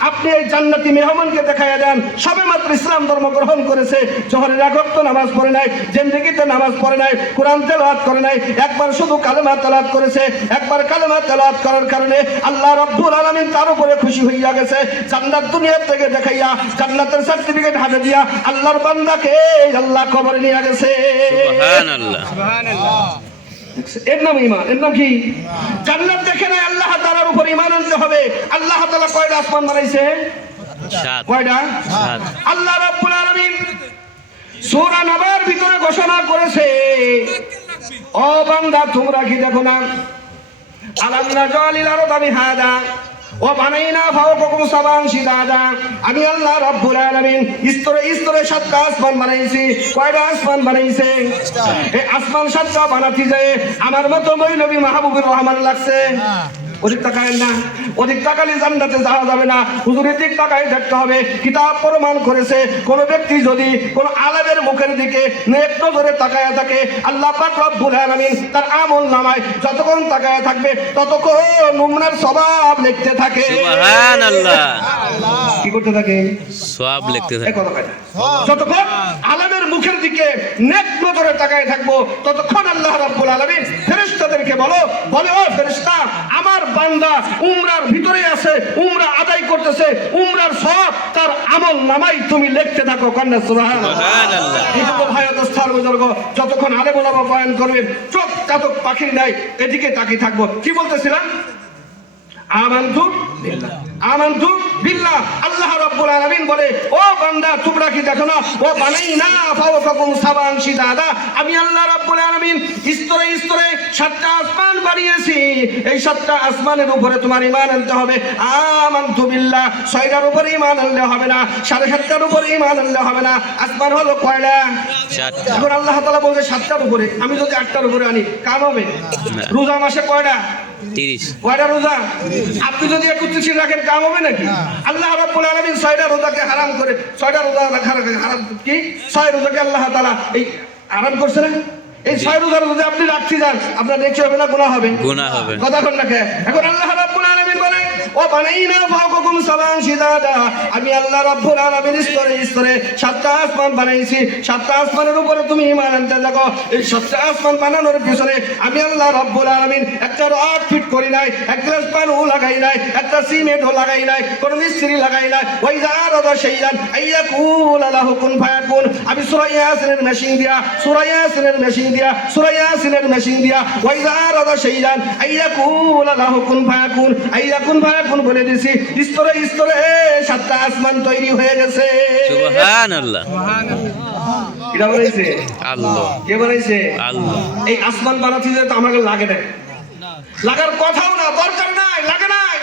আপনি এই জান্নাতি মেহমানকে দেখাইয়া দেন। সবে মাত্র ইসলাম ধর্ম গ্রহণ করেছে, জোহরের এক ওয়াক্ত নামাজ পড়ে নাই, জিন্দেগিতে নামাজ পড়ে নাই, কোরআন তেলাওয়াত করে নাই, একবার শুধু কালেমা তেলাওয়াত করেছে। একবার কালেমা তেলাওয়াত করার কারণে আল্লাহ রাব্বুল আলামিন তার উপরে খুশি হইয়া গেছে। জান্নাত দুনিয়া থেকে দেখাইয়া জান্নাতের সার্টিফিকেট হাতে দিয়া আল্লাহর বান্দাকে আল্লাহ কবরে নিয়ে গেছে। সুবহানাল্লাহ। এর নাম ঈমান। এর নাম কি? জান্নাত দেখে নাই, আল্লাহ তাআলার উপর ঈমান আনতে হবে। আল্লাহ তাআলা কয়টা আসমান বানাইছে? 7। কয়টা? 7। আল্লাহ রাব্বুল আলামিন সূরা নবার ভিতরে ঘোষণা করেছে, ও বান্দা তোমরা কি দেখো না? আলাম নাজালিল আরদা বিহাদা ওয়া বানাইনা ফাওকাকুম সাবান শিদাদা। আমি আল্লাহ রাব্বুল আলামিন স্তরে স্তরে 7টা আসমান বানাইছি। কয়টা আসমান বানাইছে? এই আসমান 7টা বানাতে যায় আমার মতো নবী মাহবুবুর রহমান লাগছে। অধিক তাকায় না, অধিক তাকালে জান্নাতে যাওয়া যাবে না। হুজুরের দিক তাকায় দেখতে হবে। কিতাব প্রমাণ করেছে কোন ব্যক্তি যদি কোন আলেমের মুখের দিকে নেক নজরে তাকায় থাকে, আল্লাহ পাক রব্বুল আলামিন তার আমল নামায় যতক্ষণ তাকায় থাকবে ততক্ষণ উমরার সওয়াব লিখতে থাকে। সুবহানাল্লাহ। কি করতে থাকে? সওয়াব লিখতে থাকে। যতক্ষণ আলেমের মুখের দিকে নেক নজরে তাকায় থাকবো ততক্ষণ আল্লাহ রাব্বুল আলামিন ফেরেশতাদেরকে বলে ও ফেরেশতা, আমার বান্দা উমরার ভিতরে আছে, উমরা আদায় করতেছে, উমরার সওয়াব তার আমল নামাই তুমি লিখতে থাকো। কন্যা সুবহানাল্লাহ। এই তো ভাই দোস্তার বুজুর্গ, যতক্ষণ আলেম ওলামা বয়ান করবেন চোখ চাতক পাখির নাই এদিকে তাকিয়ে থাকবো। কি বলতেছিলাম? আমানতু বিল্লাহ। আল্লাহ রাব্বুল আলামিন বলে, ও বান্দা তোমরা কি দেখো না? ও বানাইনা ফাওকাকুম সাবান শিদাদা। আমি আল্লাহ রাব্বুল আলামিন স্তরে স্তরে 7টা আসমান বানিয়েছি। এই 7টা আসমানের উপরে তোমার ঈমান আনতে হবে। আমানতু বিল্লাহ। 6টার উপরে ঈমান আনলে হবে না, 7.5টার উপরে ঈমান আনলে হবে না। আসমান হলো কয়টা? 4টা। এখন আল্লাহ তাআলা বলছে 7টার উপরে। আমি যদি 8টার উপরে আনি কাম হবে? রোজা মাসে কয়টা? 30। কয়টা রোজা? আপনি যদি 31 রাখেন কাম হবে নাকি? আল্লাহ রাব্বুল আলামিন 6টা রোজাকে হারাম করে, 6টা রোজা হারাম কি 6 রোজাকে আল্লাহ তাআলা এই হারাম করছে না? এই 6 রোজা যদি আপনি রাখতে যান আপনার নেকি হবে না গুনাহ হবে? গুনাহ হবে। কথা বল না কে? এখন আল্লাহ রাব্বুল আলামিন বলেন ও বানাইনা ফাওকাকুম সাবান শিদাদা, আমি আল্লাহ রাব্বুল আলামিন স্তরে স্তরে 7টা আসমান বানাইছি। 7টা আসমানের উপরে তুমি ঈমান আনতে থাকো। এই 7টা আসমান বানানোর পিছনে আমি আল্লাহ রাব্বুল আলামিন একটা রড ফিট করি নাই, একটা স্পানও লাগাই নাই, একটা সিমেন্টও লাগাই নাই, কোন মিস্ত্রি লাগাই নাই। ওই যারাদা শাইআন আইয়াকুল লাহু কুন ফায়াকুন, আমি সূরা ইয়াসিনের মেশিন দিয়া, সূরা ইয়াসিনের মেশিন দিয়া, সূরা ইয়াসিনের মেশিন দিয়া ওই যারাদা শাইআন আইয়াকুল লাহু কুন ফায়াকুন, আইয়াকুন ফায়াকুন বলে দিছি। স্তরে স্তরে 7টা আসমান তৈরি হয়ে গেছে। সুবহানাল্লাহ। এটা বলেছে আল্লাহ। কে বলেছে? আল্লাহ। এই আসমান বানাতে যে তো আমাকে লাগে না, লাগার কথাও না, দরকার নাই, লাগে নাই।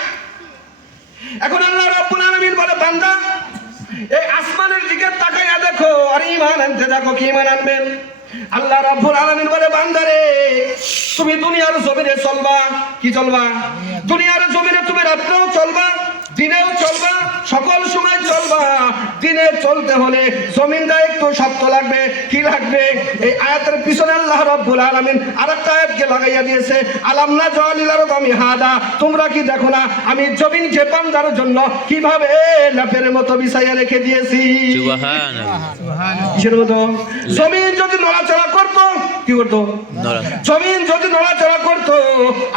এখন আল্লাহ রাব্বুল আলামিন বলে বান্দা এই আসমানের দিকে তাকাইয়া দেখো আর ঈমান আনতে দেখো। কি ঈমান আনবেন? আল্লাহ রাব্বুল আলামিন বলে বান্দারে তুমি দুনিয়ার জমিনে চলবা। কি চলবা? দুনিয়ার জমিনে তুমি রাত্রেও চলবা, দিনেও চলবা, সকল সময় চলবা। দিনে চলতে হলে জমিনটা একটু শক্ত লাগবে। কি লাগবে? এই আয়াতের পিছনে আল্লাহ রাব্বুল আলামিন আরেকটা আয়াতকে লাগাইয়া দিয়েছে, আলাম নাজআলিল আরদা মিহাদা, তোমরা কি দেখো না আমি জমিনকে বান্দার জন্য কিভাবে লেপের মতো বিছাইয়া রেখে দিয়েছি। সুবহানাল্লাহ। কিসের মতো? জমিন যদি নড়াচড়া করতো কি করতো? জমিন যদি নড়াচড়া করতো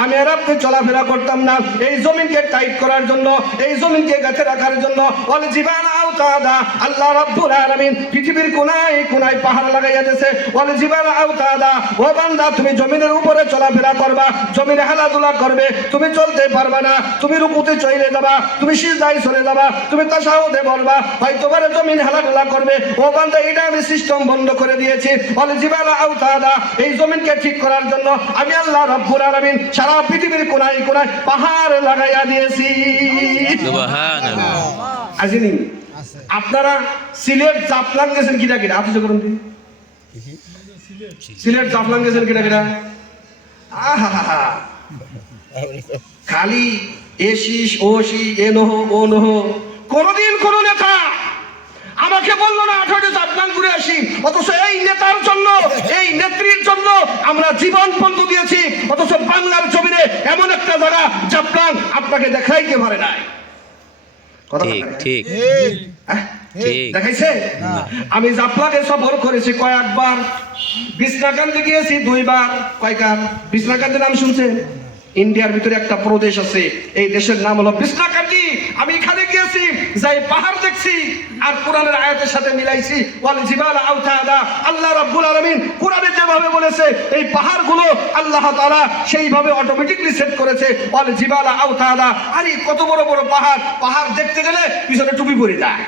আমি আর আপনি চলাফেরা করতাম না। এই জমিনকে টাইট করার জন্য, এই জমিনকে গাছে রাখার জন্য ওয়াল জিবালা আওতাদা, আল্লাহ রাব্বুল আলামিন পৃথিবীর কোনায় কোনায় পাহাড় লাগাইয়া দিয়েছে। ওয়াল জিবালা আওতাদা, ও বান্দা তুমি জমিনের উপরে চলাফেরা করবা, জমিনে হালাদুলা করবে, তুমি চলতে পারবা না, তুমি রুকুতে চলে যাবা, তুমি সিজদায় চলে যাবা, তুমি তাশাহুদে বলবা, হয়তো পারে জমিন হালাদুলা করবে। ও বান্দা এটা আমি সিস্টেম বন্ধ করে দিয়েছি। ওয়াল জিবালা আওতাদা, এই জমিনকে ঠিক করার জন্য আমি আল্লাহ রাব্বুল আলামিন সারা পৃথিবীর কোনায় কোনায় পাহাড় লাগাইয়া দিয়েছি। সুবহানাল্লাহ। আসেনি? আপনারা সিলেট জাফলং গেছেন কিটা কিটা? আপনি করুন দিন। সিলেট জাফলং গেছেন কিটা কিটা? আহা খালি এসিস ওসি এনহ ওনহ। কোনদিন কোন নেতা আমাকে বললো না 18টা জাফলং ঘুরে আসি, অথচ এই নেতার জন্য, এই নেত্রীর জন্য আমরা জীবন বন্ধু দিয়েছি। অথচ বাংলার জমিনে এমন একটা জায়গা জাফলং আপনাকে দেখাইতে পারে নাই। ঠিক ঠিক ঠিক। দেখাইছে? আমি জাফলংয়ে সফর করেছি কয়েকবার, বিছনাকান্দি গিয়েছি 2 বার। কয়বার? বিছনাকান্দি নাম শুনছেন? ইন্ডিয়ার ভিতরে একটা প্রদেশ আছে, এই দেশের নাম হলো বিছনাকান্দি। আমি এখানে গিয়েছি, যাই পাহাড় দেখছি আর কোরআনের আয়াতের সাথে মিলাইছি। ওয়াল জিবালা আওতাদা, আল্লাহ রাব্বুল আলামিন কোরআনে যেভাবে বলেছে এই পাহাড়গুলো আল্লাহ তাআলা সেইভাবে অটোমেটিক্যালি সেট করেছে। ওয়াল জিবালা আওতাদা, আরে কত বড় বড় পাহাড়! পাহাড় দেখতে গেলে পিছনে টুপি পরে যায়।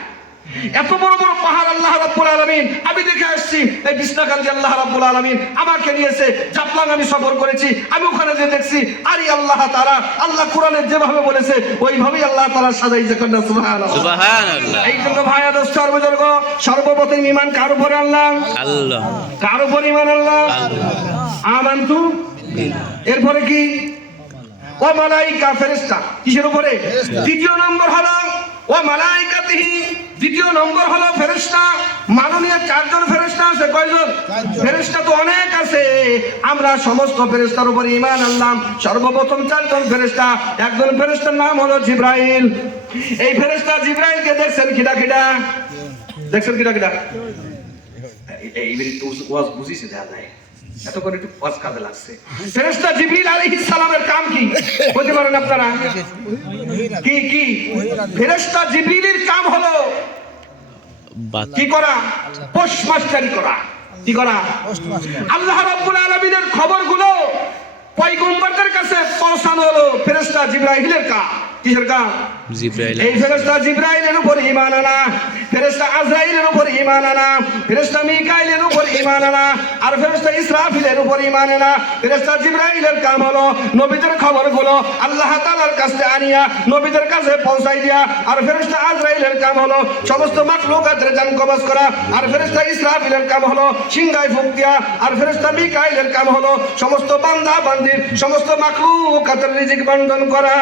এত বড় বড় পাহাড় আল্লাহ রাব্বুল আলামিন আমি দেখে আসছি। এই বিছনাকান্দি আল্লাহ রাব্বুল আলামিন আমাকে নিয়েছে। জাফলং আমি সফর করেছি, আমি ওখানে যে দেখছি আরে আল্লাহ তাআলা, আল্লাহ কোরআনে যেভাবে বলেছে ওইভাবেই আল্লাহ তাআলা সাজাইছে। কন্যা সুবহানাল্লাহ সুবহানাল্লাহ। এই জন্য ভাইয়া দোস্ত আর বুজুর্গ, সর্বপ্রথম ঈমান কার উপরে? আল্লাহ। আল্লাহ। কার উপরে ঈমান? আল্লাহ। আমানতু। এরপরে কি? ও মালাইকা, ফেরেশতা। কিসের উপরে? দ্বিতীয় নম্বর হলো ও মালাইকাতিহি, দ্বিতীয় নম্বর হলো ফেরেশতা। মাননীয় 4 জন ফেরেশতা আছে। কয়জন? ফেরেশতা তো অনেক আছে। আমরা সমস্ত ফেরেশতার উপর ঈমান আনলাম। সর্বপ্রথম 4 জন ফেরেশতা। একজন ফেরেশতার নাম হলো জিবরাইল। এই ফেরেশতা জিবরাইলকে দেখছেন কিডা কিডা? দেখছেন কিডা কিডা? এইবারে তো ওয়াজ বুঝিছে দেখা যায়, এত করে একটু ওয়াজ কাজে লাগছে। ফেরেশতা জিবরিল আলাইহিস সালামের কাম কি বলতে পারেন আপনারা? কি কি? ফেরেশতা জিবরিলের কাম হলো কি করা? পোস্ট মাস্টারি করা। কি করা? আল্লাহ রাব্বুল আলামিনের খবরগুলো পয়গম্বরদের কাছে পৌঁছানো হলো ফেরেশতা জিবরাইলের কাম। কিসের কাম? জিবরাইল। এই ফেরেশতা জিবরাইলের উপর ঈমান আনা, ফেরেশতা আজরাইলের উপর ঈমান আনা, ফেরেশতা মিকাইলের উপর ঈমান আনা, আর ফেরেশতা ইসরাফিলের উপর ঈমান আনা। ফেরেশতা জিবরাইলের কাম হলো নবীদের খবরগুলো আল্লাহ তাআলার কাছে আনিয়া নবীদের কাছে পৌঁছাই দিয়া। আর ফেরেশতা আজরাইলের কাম হলো সমস্ত মাখলুকাতের জান কবজ করা। আর ফেরেশতা ইসরাফিলের কাম হলো সিংহায় ফুঁক দিয়া। আর ফেরেশতা মিকাইলের কাম হলো সমস্ত বান্দা বান্দির, সমস্ত মাখলুকাতের রিজিক বন্টন করা।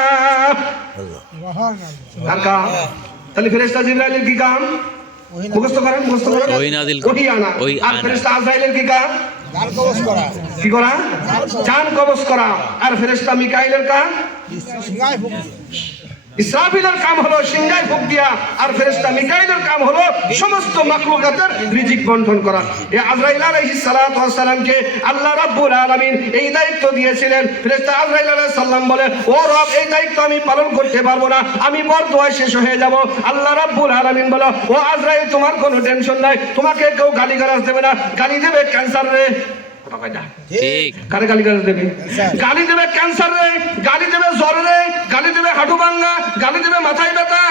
তাহলে ফেরেশতা জিবরাইলের কি কাম? মুখস্থ করেন, মুখস্থ করেন। ওহী আনা। আর ফেরেশতা আজরাইলের কি কাম? কি করা? জান কবজ করা। আর ফেরেশতা মিকাইলের কাজ ইসরাফিলের কাম হলো সিংহায় ফুঁক দিয়া, আর ফেরেশতা মিকাইলের কাম হলো সমস্ত মাখলুকাতের রিজিক বন্টন করা। এই আজরাইল আলাইহিস সালাতু ওয়াস সালামকে আল্লাহ রাব্বুল আলামিন এই দায়িত্ব দিয়েছিলেন। ফেরেশতা আজরাইল আলাইহিস সালাম বলে, ও রব, এই দায়িত্ব আমি পালন করতে পারবো না, আমি বরদোয়া শেষ হয়ে যাব। আল্লাহ রাব্বুল আলামিন বলে, ও আজরাইল, তোমার কোনো টেনশন নাই, তোমাকে কেউ গালিগালাজ দেবে না। গালি দেবে ক্যান্সার রে, ঠিক কারে গালিগালাজ দেবে? গালি দেবে ক্যান্সার রে, গালি দেবে জ্বর রে, গালি দেবে হাঁটু ভাঙা, গালি দেবে মাথায় ব্যথা।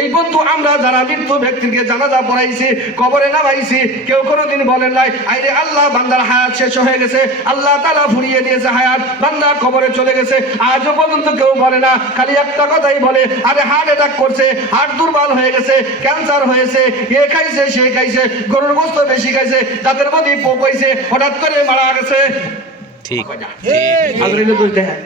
এই বন্ধু, আমরা যারা মৃত্যু ব্যক্তিকে জানাজা পড়াইছি, কবরে নামাইছি, কেউ কোনোদিন বলেন নাই আইরে আল্লাহ বান্দার হায়াত শেষ হয়ে গেছে, আল্লাহ তাআলা ফুরিয়ে দিয়েছে হায়াত, বান্দা কবরে চলে গেছে। আজও পর্যন্ত কেউ বলে না, খালি একটা কথাই বলে, আরে হার্ট অ্যাটাক করছে, হার্ট দুর্বল হয়ে গেছে, ক্যান্সার হয়েছে, এ খাইছে সে খাইছে, গরুর গোশত বেশি খাইছে, দাঁতের মধ্যে পোক হইছে, হঠাৎ করে মারা গেছে। ঠিক আজরাইলের দোষ দেয়।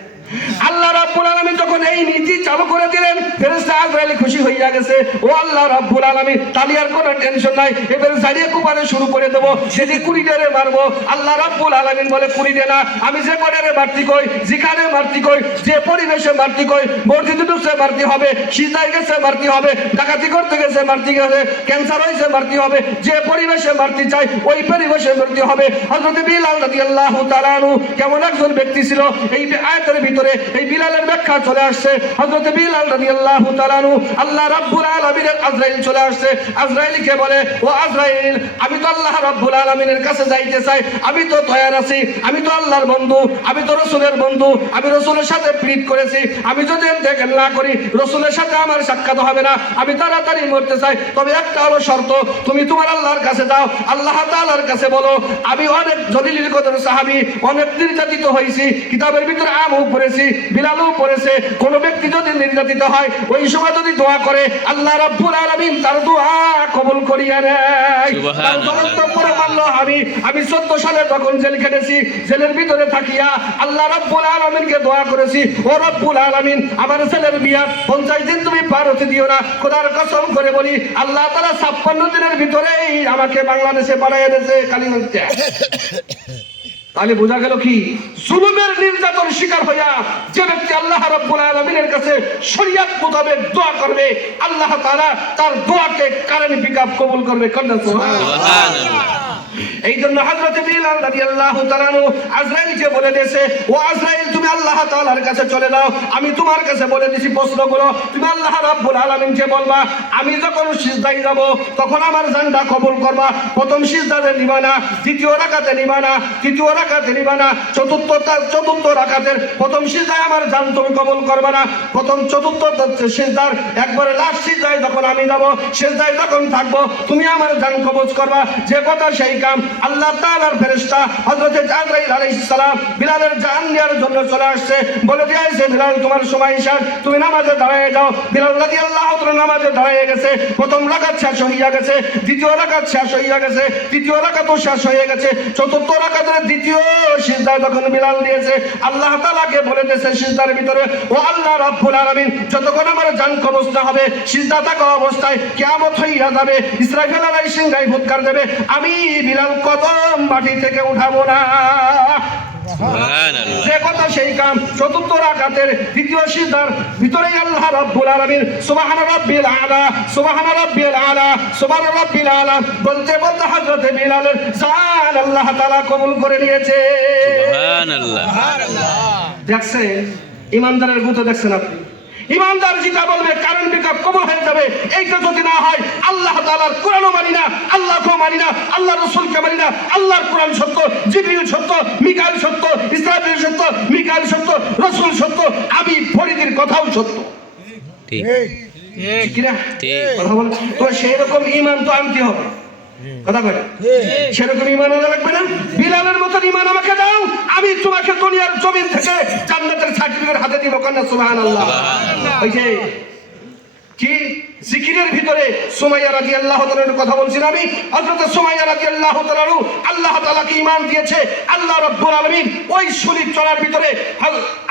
আল্লাহ রাব্বুল আলামিন যখন এই নীতি চালু করে দিলেন, ফেরেশতা আজরাইল খুশি হইয়া গেছে। ও আল্লাহ রাব্বুল আলামিন, তাহলে আর কোনো টেনশন নাই, এবারে জারিয়ে কুপারে শুরু করে দেব, সেটি কুড়িটারে মারবো। আল্লাহ রাব্বুল আলামিন বলে, কুড়িটে না, আমি যে কটারে মারতি কই, যেখানে মারতি কই, যে পরিবেশে মারতি কই, মসজিদে ঢুকছে মারতি হবে, সিজদায় গেছে মারতি হবে, ডাকাতি করতে গেছে মারতি গেছে, ক্যান্সার হয়েছে মারতি হবে, যে পরিবেশে মারতি চাই ওই পরিবেশে মারতি হবে। হযরত বিলাল রাদিয়াল্লাহু তাআলা আনহু কেমন একজন ব্যক্তি ছিল, এই আয়াতের ভিতরে এই বিলালের ব্যাখ্যা চলে আসছে। হযরত বিলাল রাদিয়াল্লাহু তাআলা আনহু, আল্লাহ রাব্বুল আলামিনের আজরাইল চলে আসছে। আজরাইলকে বলে, ও আজরাইল, আমি তো আল্লাহ রাব্বুল আলামিনের কাছে যাইতে চাই, আমি তো তৈয়ার আছি, আমি তো আল্লাহর বন্ধু, আমি তো রাসূলের বন্ধু, আমি রাসূলের সাথে প্রীত করেছি, আমি যদি দেখেন না করি রাসূলের সাথে আমার সাক্ষাৎ হবে না, আমি তাড়াতাড়ি মরতে চাই। তবে একটা হলো শর্ত, তুমি তোমার আল্লাহর কাছে যাও, আল্লাহ তাআলার কাছে বলো, আমি অনেক জলিলের কদর সাহাবী, অনেক নির্যাতিত হয়েছি, কিতাবের ভিতরে আমও পড়েছি, বিলালও পড়েছে। কোন ব্যক্তি যদি নির্যাতিত হয়, ওই সময় যদি দোয়া করে, আল্লাহ রাব্বুল আলামিন তার দোয়া কবুল করিয়া নেয়। আমি 14 সালে তখন জেল খেটেছি, জেলের ভিতরে থাকিয়া আল্লাহ রাব্বুল আলামিনকে দোয়া করেছি, ও রব্বুল আলামিন, আমার ছেলের বিয়া 50 দিন তুমি পার হতে দিও না। খোদার কসম করে বলি, আল্লাহ তাআলা 56 দিনের ভিতরেই আমাকে বাংলাদেশে পাঠিয়ে দিয়েছে কালিমাতে। তাহলে বোঝা গেল কি, জুলুমের নির্যাতন শিকার হইয়া যে ব্যক্তি আল্লাহ রাব্বুল আলামিনের কাছে শরীয়ত মোতাবেক দোয়া করবে, আল্লাহ তাআলা তার দোয়াকে কারেন্ট পিকআপ কবুল করবে। কন্যা সুবহানাল্লাহ। এই জন্য হযরত বিলাল রাদিয়াল্লাহু তাআলা আনহু আজরাইলকে বলে দিয়েছে, ও আজরাইল, তুমি আল্লাহ তাআলার কাছে চলে যাও, আমি তোমার কাছে বলে দিছি প্রশ্নগুলো তুমি আল্লাহ রাব্বুল আলামিনকে বলবা, আমি যখন সিজদায় যাব তখন আমার জানটা কবুল করবা। প্রথম সিজদাতে নিবা না, দ্বিতীয় রাকাতে নিবা না, তৃতীয় রাকাতে নিবা না, চতুর্থ রাকাতের প্রথম সিজদায় আমার জান তুমি কবুল করবা না। প্রথম চতুর্থ সিজদার একবারে লাস্ট সিজদায় যখন আমি যাব, সিজদায় যখন থাকবো, তুমি আমার জান কবজ করবা। যে কথা সেই কাম। আল্লাহ তাআলার ফেরেশতা হযরত আজরাইল আলাইহিস সালাম বিলালের জান নেওয়ার জন্য চলে আসছে, বলে দিয়েছে, বিলাল, তোমার সময় শেষ, তুমি নামাজে দাঁড়িয়ে যাও। বিলাল রাদিয়াল্লাহু তাআলা নামাজে দাঁড়িয়ে গেছে, প্রথম রাকাত শেষ হইয়া গেছে, দ্বিতীয় রাকাত শেষ হইয়া গেছে, তৃতীয় রাকাতও শেষ হয়ে গেছে, চতুর্থ রাকাতের দ্বিতীয় সিজদায় যখন বিলাল দিয়েছে, আল্লাহ তাআলাকে বলে দিয়েছে সিজদার ভিতরে, ও আল্লাহ রাব্বুল আলামিন, যতক্ষণ আমার জান কবজ না হবে, সিজদা থাকা অবস্থায় কিয়ামত হইয়া যাবে, ইসরাফিল আলাইহিস সিংহায় ফুৎকার দেবে, আমি বিলাল কদম মাটি থেকে উঠাবো না। যে কথা সেই কাম। চতুর্থ রাকাতের দ্বিতীয় সিজদার ভিতরেই আল্লাহ রাব্বুল আলামিন সুবহান রাব্বিল আলা, সুবহান রাব্বিল আলা, সুবহান রাব্বিল আলা বলতে বলতে হযরত বিলালের জান আল্লাহ তাআলা কবুল করে নিয়েছে। সুবহানাল্লাহ। দেখছেন ইমানদারের গুতো, দেখছেন আপনি? ইমানদার যেটা বলবে কারেন্ট পিকআপ কবুল হয়ে যাবে। এইটা যদি না হয়, আল্লাহ তাআলার কোরআনও মানি না, আল্লাহকেও মানি না, আল্লাহর রাসূলকে মানি না। আল্লাহর কোরআন সত্য, জিবরিল সত্য, মিকাইল সত্য, ইসরাফিল সত্য, মিকাইল সত্য, রাসূল সত্য, আমি ফরিদের কথাও সত্য। ঠিক ঠিক কি না? ঠিক। কথা বল। তো সেই রকম ঈমান তো আনতে হবে। কথা বলে সেরকম ঈমান আনা লাগবে না? বিলালের মতো ঈমান আমাকে দাও, আমি তোমাকে দুনিয়ার জমিন থেকে জান্নাতের সার্টিফিকেট হাতে দিব। কন্যা সুবহানাল্লাহ। ওই যে কি জিকিরের ভিতরে সুমাইয়া রাদিয়াল্লাহু তাআলার কথা বলছি আমি। হযরত সুমাইয়া রাদিয়াল্লাহু তাআলা আল্লাহ তাআলাকে ঈমান দিয়েছে। আল্লাহ রাব্বুল আলামিন ওই শরীর চলার ভিতরে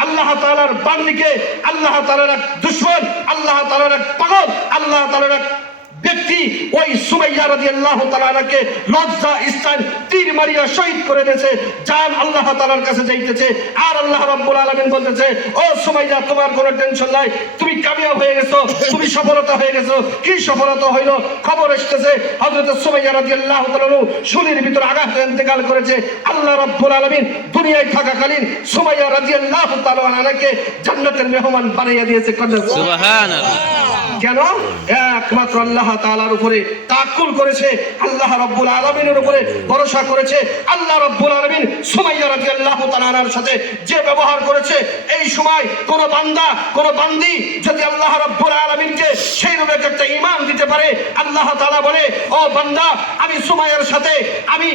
আল্লাহ তাআলার বান্দীকে, আল্লাহ তাআলার এক দুশমন, আল্লাহ তাআলার এক পাগল, আল্লাহ তাআলার এক ব্যক্তি ওই সুমাইয়া রাদিয়াল্লাহু তাআলা আনহাকে লজ্জা স্থান তীর মারিয়া শহীদ করে দিয়েছে, জান আল্লাহ তাআলার কাছে যাইতেছে। আর আল্লাহ রাব্বুল আলামিন বলতেছে, ও সুমাইয়া তোমার কোনো টেনশন নাই, তুমি কামিয়াব হয়ে গেছো, তুমি সফলতা হয়ে গেছো। কি সফলতা হইল? খবর এসেছে হযরত সুমাইয়া রাদিয়াল্লাহু তাআলা শুলির ভিতর আঘাত ইন্তেকাল করেছে। আল্লাহ রাব্বুল আলামিন দুনিয়ায় থাকাকালীন সুমাইয়া রাদিয়াল্লাহু তাআলা আনহাকে জান্নাতের মেহমান বানাইয়া দিয়েছে। সুবহানাল্লাহ। কেন? একমাত্র আল্লাহ তাআলার উপরে তাওয়াক্কুল করেছে, আল্লাহ রাব্বুল আলামিনের উপরে ভরসা করেছে। আল্লাহ রাব্বুল আলামিন সুমাইয়া রাদিয়াল্লাহু তাআলার সাথে যে ব্যবহার করেছে, এই সময় কোন বান্দা কোন বান্দি যদি আল্লাহ রাব্বুল আলামিনকে সেই রূপে একটা ঈমান দিতে পারে, আল্লাহ তাআলা বলে, ও বান্দা আমি সুমাইয়ার সাথে আমি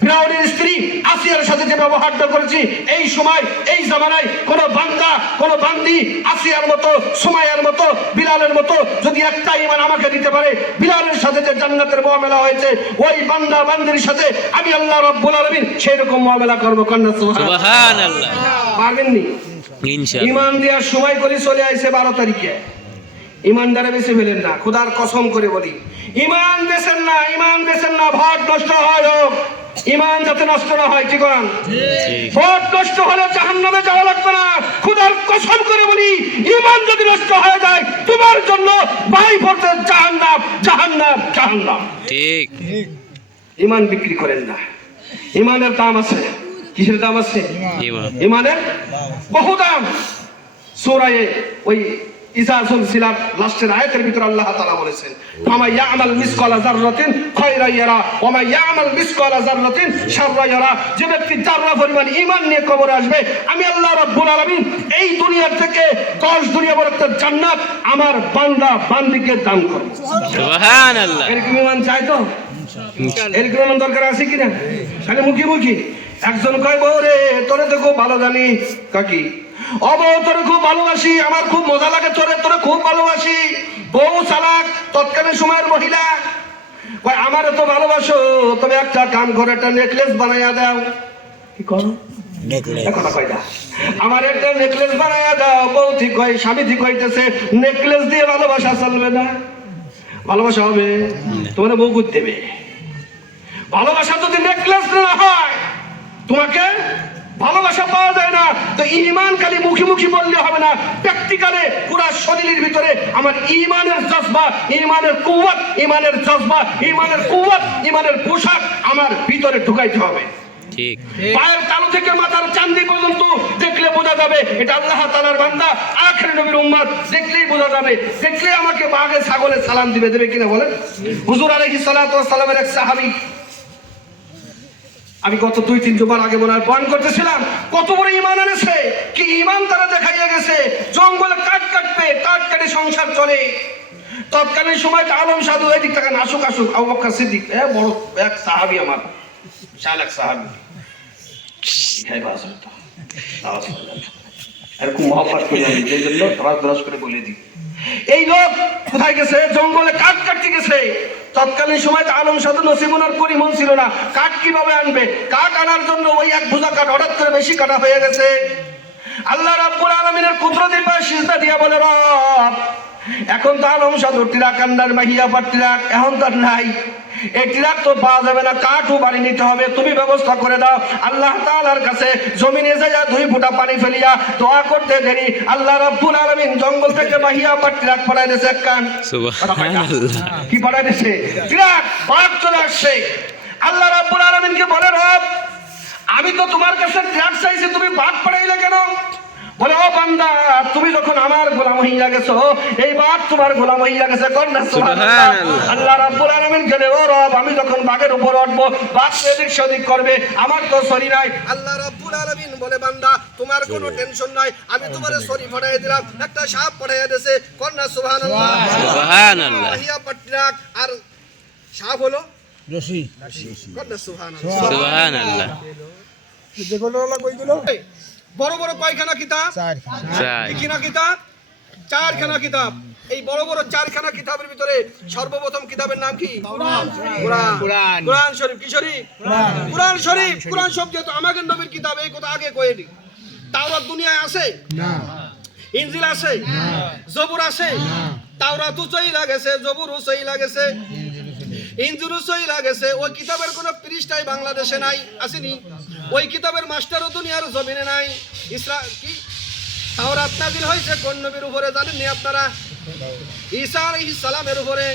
ফিরাউনের স্ত্রী আসিয়ার সাথে যে ব্যবহারটা করেছি, এই সময় এই জামানায় কোন বান্দা কোন বান্দি আসিয়ার মতো সুমাইয়ার মতো বিলালের মতো যদি একটা ঈমান আমাকে দিতে পারে, বিলালের সাথে যে জান্নাতের মুআমেলা হয়েছে, ওই বান্দা বান্দির সাথে আমি আল্লাহ রাব্বুল আলামিন সেই রকম মুআমেলা করব। কন্যা সুবহানাল্লাহ। পারবেননি? ইনশাআল্লাহ। ঈমান দেওয়ার সময় করে চলে আইছে 12 তারিখে। ঈমানদারে বেঁচে ফেলেন না, খোদার কসম করে বলি, ঈমান বেচেন না, ঈমান বেচেন না। ভোট নষ্ট হয় হোক, ঈমান যাতে নষ্ট না হয়। কি করেন? ভোট নষ্ট হলে জাহান্নামে যাওয়া লাগবে না, খোদার কসম করে বলি, ঈমান যদি নষ্ট হয়ে যায় তোমার জন্য ভাই পড়তে জাহান্নাম জাহান্নাম জাহান্নাম। ঠিক। ঈমান বিক্রি করেন না, ঈমানের দাম আছে। কিসের দাম আছে? ঈমানের বহু দাম। সূরা ওই ইজাজুল সিলাত লাস্টের আয়াতের ভিতর আল্লাহ তাআলা বলেছেন, ফামা ইয়ামাল মিসকালা যাররাতিন খায়রা ইয়ারা ওয়া মা ইয়ামাল মিসকালা যাররাতিন শাররা ইয়ারা। যে ব্যক্তি যাররা পরিমাণ ঈমান নিয়ে কবরে আসবে, আমি আল্লাহ রাব্বুল আলামিন এই দুনিয়া থেকে 10 দুনিয়া বরাবর জান্নাত আমার বান্দা বান্দিকে দান করব। সুবহানাল্লাহ। এরকম ঈমান চাই তো? এরকম ঈমান দরকার আছে কিনা? খালি মুখি মুখি একজন কয়, বউ রে তোরে তো খুব ভালো জানি। কাকি? ও বউ তোরে খুব ভালোবাসি, আমার খুব মজা লাগে, তোরে খুব ভালোবাসি। বউ চালাক, তৎকালীন সময়ের মহিলা কয়, আমারে তো ভালোবাসো, তবে একটা কাম করে একটা নেকলেস বানাইয়া দাও। কি করো? আমার একটা নেকলেস বানাইয়া দাও। বউ ঠিক হয়, স্বামী ঠিক হইতেছে, নেকলেস দিয়ে ভালোবাসা চলবে না। ভালোবাসা হবে তোমার বউ করতে দেবে। ভালোবাসা যদি নেকলেস না হয়, তোমাকে ভালোবাসা পাওয়া যায় না। তো ঈমান খালি মুখে মুখে বললে হবে না, প্র্যাকটিক্যালে পুরো শরীরের ভিতরে আমার ঈমানের জজবা, ঈমানের কুওয়াত, ঈমানের জজবা, ঈমানের কুওয়াত, ঈমানের পোশাক আমার ভিতরে ঢুকাইতে হবে। ঠিক। পায়ের তালু থেকে মাথার চাঁদি পর্যন্ত দেখলে বোঝা যাবে এটা আল্লাহ তাআলার বান্দা, আখির নবীর উম্মত। দেখলেই বোঝা যাবে, দেখলে আমাকে বাঘে ছাগলে সালাম দিবে। দেবে কিনা বলেন? হুজুর আলাইহিস সালাতু ওয়াস সালামের এক সাহাবী, আমি গত 2-3 জুমার আগে মনে হয় বয়ান করতেছিলাম, কত বড় ঈমান এনেছে, কি ঈমান তারা দেখাইয়া গেছে। জঙ্গলে কাঠ কাটবে, কাঠ কাটে সংসার চলে। তৎকালীন সময় আলম সাধু এদিক থেকে আসুক আসুক, আবু বকর সিদ্দিক বড় এক সাহাবী, আমার শালাক সাহাবী, এরকম মহব্বত করে আমি এই জন্য ধরাস করে বলে দিই, এই লোক কোথায় গেছে? জঙ্গলে কাঠ কাটতে গেছে। তৎকালীন সময় আলম সাধু নসিবুন আর পরিমল ছিল না, কাঠ কিভাবে আনবে? কাঠ আনার জন্য ওই এক বোঝা কাঠ হঠাৎ করে বেশি কাটা হয়ে গেছে। আল্লাহ রাব্বুল আলামিনের কুদরতের পায়ে সিজদা দিয়া বলে, রব এখন তো আলম সাধু টিরাক আন্ডার মাহিয়া পাট টিরাক এখন তো নাই, এই টিরাক তো পাওয়া যাবে না, কাঠও বাড়ি নিতে হবে, তুমি ব্যবস্থা করে দাও। আল্লাহ তাআলার কাছে জমিনে যাইয়া 2 ফোঁটা পানি ফেলিয়া দোয়া করতে দেরি আল্লাহ রাব্বুল আলামিন জঙ্গল থেকে মাহিয়া পাট টিরাক পাঠায় দিয়েছে এক কান। সুবহানাল্লাহ। কি পাঠায় দিয়েছে? টিরাক বাঘ চলে আসছে। আল্লাহ রাব্বুল আলামিনকে বলে, রব আমি তো তোমার কাছে টিরাক চাইছি, তুমি বাঘ পাঠাইলে কেন? বলে, ও বান্দা তুমি যখন আমার গোলাম হইয়া গেছো, এই বাঘ তোমার গোলাম হইয়া গেছে। কন্যা সুবহানাল্লাহ। আল্লাহ রাব্বুল আলামিন বলে, ও রব আমি যখন বাঘের উপর উঠবো, বাঘ এদিক সেদিক করবে, আমার তো সরি নাই। আল্লাহ রাব্বুল আলামিন বলে, বান্দা তোমার কোনো টেনশন নাই, আমি তোমারে সরি পাঠিয়ে দিলাম, একটা সাপ পাঠিয়ে দিয়েছে। কন্যা সুবহানাল্লাহ। সুবহানাল্লাহ। মাহিয়া পাট্রাক আর সাপ হলো রশি। কন্যা সুবহানাল্লাহ। সুবহানাল্লাহ। যেগুলো হলো কইগুলো বড় বড় কয়খানা কিতাব? 4। কিনা কিতাব? 4খানা কিতাব। এই বড় বড় 4খানা কিতাবের ভিতরে সর্বপ্রথম কিতাবের নাম কি? কোরআন। কোরআন শরীফ। কি শরীফ? কোরআন শরীফ। কোরআন শব্দ তো আমাদের নবীর কিতাব, এই কথা আগে কয়ে দিই। তাওরাত দুনিয়ায় আছে না? ইনজিল আছে না? জবুর আছে না? তাওরাতও সই লাগেছে, জবুরও সই লাগেছে, ইনজিলও সই লাগেছে। ওই কিতাবের কোনো পৃষ্ঠাই বাংলাদেশে নাই, আসেনি। ওই কিতাবের মাস্টারও দুনিয়ার জমিনে নাই। কি তাওরাত নাযিল হয়েছে কোন নবীর উপরে জানেননি আপনারা? ঈসা আলাইহিস সালামের উপরে।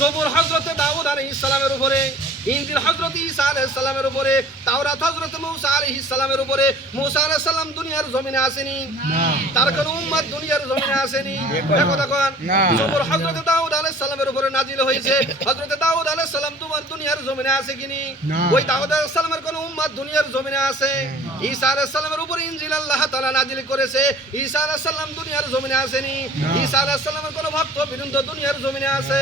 জবুর হযরতে দাউদ আলাইহিস সালামের উপরে, ইনজিল হযরত ঈসা আলাইহিস সালামের উপরে, তাওরাত হযরত মূসা আলাইহিস সালামের উপরে। মূসা আলাইহিস সালাম দুনিয়ার জমিনে আসেনি, তার কোন উম্মত দুনিয়ার জমিনে আসেনি। দেখো দেখুন, জবুর হযরত দাউদ আলাইহিস সালামের উপরে নাযিল হয়েছে। হযরত দাউদ আলাইহিস সালাম তোমার দুনিয়ার জমিনে আছে কিনি? ওই দাউদ আলাইহিস সালামের কোন উম্মত দুনিয়ার জমিনে আছে? ঈসা আলাইহিস সালামের উপরে ইনজিল আল্লাহ তাআলা নাযিল করেছে। ঈসা আলাইহিস সালাম দুনিয়ার জমিনে আসেনি। ঈসা আলাইহিস সালামের কোন ভক্ত বিন্দু দুনিয়ার জমিনে আছে?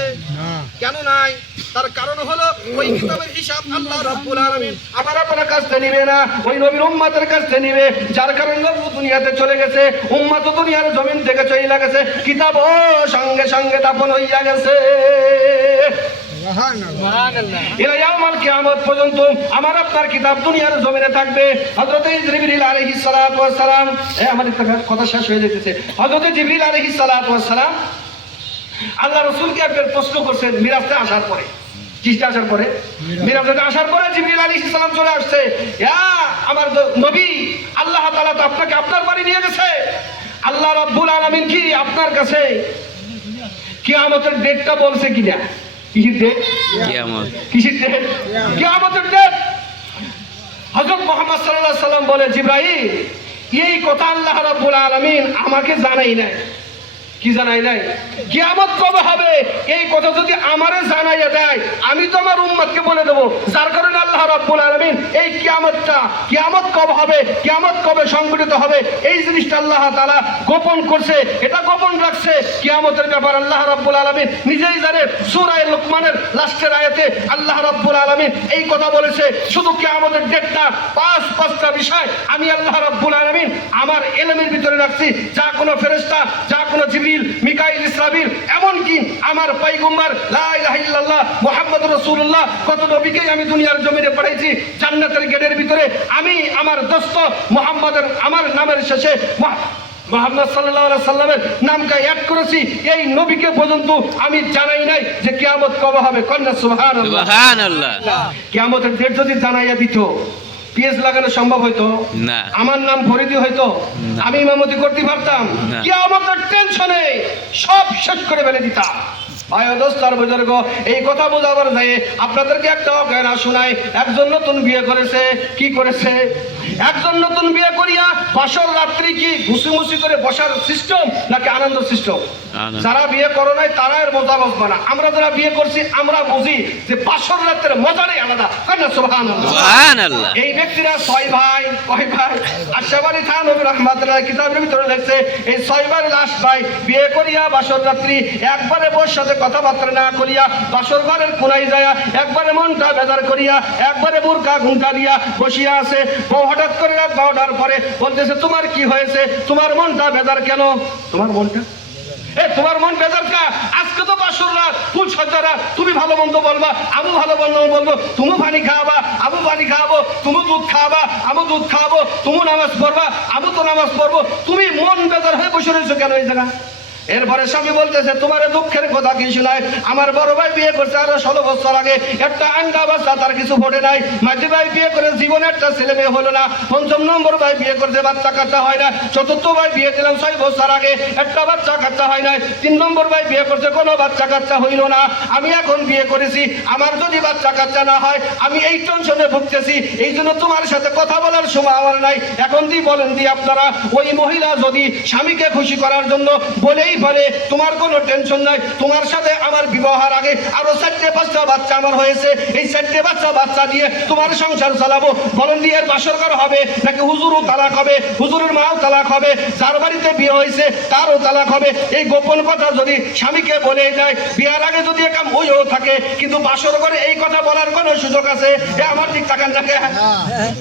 কেন নাই? তার কারণ হলো ওই কিতাবের হিসাব আল্লাহ রাব্বুল আলামিন আমার আপনার কাছ থেকে নিবে না, ওই নবীর উম্মতের কাছ থেকে নিবে। যার কারণে নবী দুনিয়াতে চলে গেছে, উম্মত দুনিয়ার জমিন থেকে চলে গেছে, কিতাবও সঙ্গে সঙ্গে দাফন হইয়া গেছে। ইলা ইয়াউমাল কিয়ামত পর্যন্ত আমার আপনার কিতাব দুনিয়ার জমিনে থাকবে। হযরত জিবরিল আলাইহিস সালাতু ওয়াস সালাম, আমার একটা কথা শেষ হয়ে যেতেছে। হযরত জিবরিল আলাইহিস সালাতু ওয়াস সালাম আল্লাহ রাসূলকে একবার প্রশ্ন করছেন মিরাজে আসার পরে। কিসে আসার পরে? মিরাজে আসার পরে জিবরিল আলাইহিস সালাম চলে আসছে। ইয়া আমার নবী, আল্লাহ তাআলা তো আপনাকে আপনার বাড়ি নিয়ে গেছে। আল্লাহ রাব্বুল আলামিন কি আপনার কাছে কিয়ামতের ডেটটা বলছে কিনা? কিসের ডেট? কিয়ামত। কিসের ডেট? কিয়ামতের ডেট। হযরত মুহাম্মদ সাল্লাল্লাহু আলাইহি সাল্লাম বলে, জিবরাইল, এই কথা আল্লাহ রাব্বুল আলামিন আমাকে জানাই নাই। কি জানাই নাই? কিয়ামত কবে হবে এই কথা যদি আমারে জানাইয়া দেয়, আমি তো আমার উম্মতকে বলে দেব। যার কারণে আল্লাহ রাব্বুল আলামিন এই কিয়ামত কবে হবে, কিয়ামত কবে সংঘটিত হবে, এই জিনিসটা আল্লাহ তাআলা গোপন করছে, এটা গোপন রাখছে। কিয়ামতের ব্যাপার আল্লাহ রাব্বুল আলামিন নিজেই জানে। সূরা লুকমানের লাস্টের আয়াতে আল্লাহ রাব্বুল আলামিন এই কথা বলেছে। শুধু কিয়ামতের ডেটটা, পাঁচটা বিষয় আমি আল্লাহ রাব্বুল আলামিন আমার ইলমের ভিতরে রাখছি। যা কোনো ফেরেশতা, যা কোনো জিবরিল, মিকাইল, ইসরাফিল, এমনকি আমার পয়গম্বর লা ইলাহা ইল্লাল্লাহ মুহাম্মদুর রাসূলুল্লাহ কত নবীকে আমি দুনিয়ার জমিনে পাঠাইছি। জান্নাতের গেটের ভিতরে আমি আমার দোস্ত মুহাম্মদের আমার নামের শেষে মুহাম্মদ সাল্লাল্লাহু আলাইহি সাল্লামের নামকে অ্যাড করেছি। এই নবীকে পর্যন্ত আমি জানাই নাই যে কিয়ামত কবে হবে। কন্যা সুবহানাল্লাহ, সুবহানাল্লাহ। কিয়ামতের ডেট যদি জানাইয়া দিত, পিএস লাগানো সম্ভব হইতো না, আমার নাম ফরিদি হইতো, আমি ইমামতি করতে পারতাম? কিয়ামতের টেনশনে সব শেষ করে ফেলে দিতাম। ভাই দোস্ত আর বুজুর্গ, এই কথা বোঝাবার যায় আপনাদেরকে একটা অজ্ঞান শোনায়। একজন নতুন বিয়ে করেছে। কি করেছে? একজন নতুন বিয়ে করিয়া বাসর রাত্রি কি ঘুষি করে বসার সিস্টেম নাকি আনন্দ সিস্টেম? যারা বিয়ে করো নাই তারা এর মজা বুঝবে না। আমরা যারা বিয়ে করছি আমরা বুঝি যে বাসর রাতের মজাটাই আলাদা। সুবহানাল্লাহ, সুবহানাল্লাহ। এই ব্যক্তিরা 6 ভাই। কয় ভাই? আশরাফ আলী থানভী রাহমাতুল্লাহ কিতাবের ভিতরে লেখছে এই 6 ভাই লাস্ট ভাই বিয়ে করিয়া বাসর রাত্রি একবারে বউর সাথে কথাবার্তা না করিয়া বাসর ঘরের কোনায় যায় একবারে মনটা বেজার করিয়া একবারে বুরকা ঘুমটা দিয়া বসিয়া আছে। বউ হঠাৎ করে রাত 12টার পরে বলতেছে, তোমার কি হয়েছে? তোমার মনটা বেজার কেন? তোমার মনটা তোমার মন বেজার কা? আজকে তো বাসর রাত, ফুল সজ্জা রাত, তুমি ভালো মন্দ বলবা, আমি ভালো মন্দ বলবো, তুমি পানি খাওয়াবা, আমি পানি খাওয়াবো, তুমি দুধ খাওয়াবা, আমি দুধ খাওয়াবো, তুমি নামাজ পড়বা, আমি তো নামাজ পড়বো, তুমি মন বেজার হয়ে বসে রয়েছো কেন এই জায়গা? এরপরে স্বামী বলতেছে, তোমার দুঃখের কথা কি শোনায়? আমার বড় ভাই বিয়ে করছে আরো 16 বছর আগে, একটা আন্ডা বাচ্চা তার কিছু ফোটে নাই। মাঝি ভাই বিয়ে করে জীবনে একটা ছেলে মেয়ে হলো না। 5ম নম্বর ভাই বিয়ে করছে, বাচ্চা কাচ্চা হয় না। 4র্থ ভাই বিয়ে দিলাম 6 বছর আগে, একটা বাচ্চা কাচ্চা হয় নাই। 3 নম্বর ভাই বিয়ে করছে, কোনো বাচ্চা কাচ্চা হইল না। আমি এখন বিয়ে করেছি, আমার যদি বাচ্চা কাচ্চা না হয় আমি এই টেনশনে ভুগতেছি। এই জন্য তোমার সাথে কথা বলার সময় আমার নাই। এখন বলেন আপনারা, ওই মহিলা যদি স্বামীকে খুশি করার জন্য বলেই বলে তোমার কোনো টেনশন নাই, তোমার সাথে আমার বিবাহের আগে আরো 4-5টা বাচ্চা আমার হয়েছে, এই 4টে বাচ্চা দিয়ে তোমার সংসার চালাবো, বলেন এর বাসর ঘর হবে নাকি হুজুরও তালাক হবে, হুজুরের মাও তালাক হবে, যার বাড়িতে বিয়ে হয়েছে তারও তালাক হবে? এই গোপন কথা যদি স্বামীকে বলে যায়, বিয়ার আগে যদি একাম হয়েও থাকে, কিন্তু বাসর ঘরে এই কথা বলার কোনো সুযোগ আছে? আমার দিক তাকান থাকে,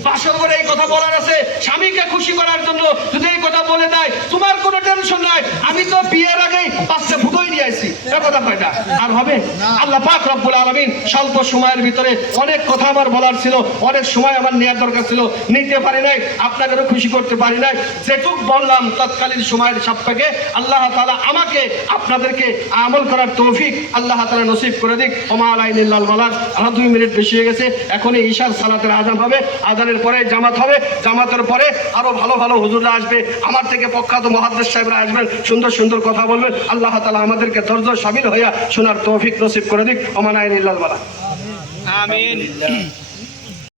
বাসর ঘরে এই কথা বলার আছে? স্বামীকে খুশি করার জন্য যদি এই কথা বলে দেয়, তোমার কোনো টেনশন নাই, আমি তো বিয়ের আগে 5টা ভুতোই নিয়ে আসি, কথা কয়টা আর হবে? আল্লাহ পাক রব্বুল আলামিন স্বল্প সময়ের ভিতরে অনেক কথা আমার বলার ছিল, অনেক সময় আমার নেওয়ার দরকার ছিল, নিতে পারি নাই, আপনাদেরও খুশি করতে পারি নাই। যেটুক বললাম তৎকালীন সময়ের সাপেক্ষে আল্লাহ তাআলা আমাকে আপনাদেরকে আমল করার তৌফিক আল্লাহ তাআলা নসিব করে দিক। ওমা আলাইনা ইল্লাল বালাগ। আর 2 মিনিট বেশি হয়ে গেছে, এখনই ঈশার সালাতের আযান হবে, আযানের পরে জামাত হবে, জামাতের পরে আরো ভালো ভালো হুজুররা আসবে, আমার থেকে প্রখ্যাত মুহাদ্দিস সাহেবরা আসবেন, সুন্দর সুন্দর কথা বলবেন। আল্লাহ তাআলা আমাদেরকে ধৈর্য শামিল হইয়া শোনার তৌফিক নসিব করে দিক। ওমা আলাইনা ইল্লাল বালাগ। আমিন।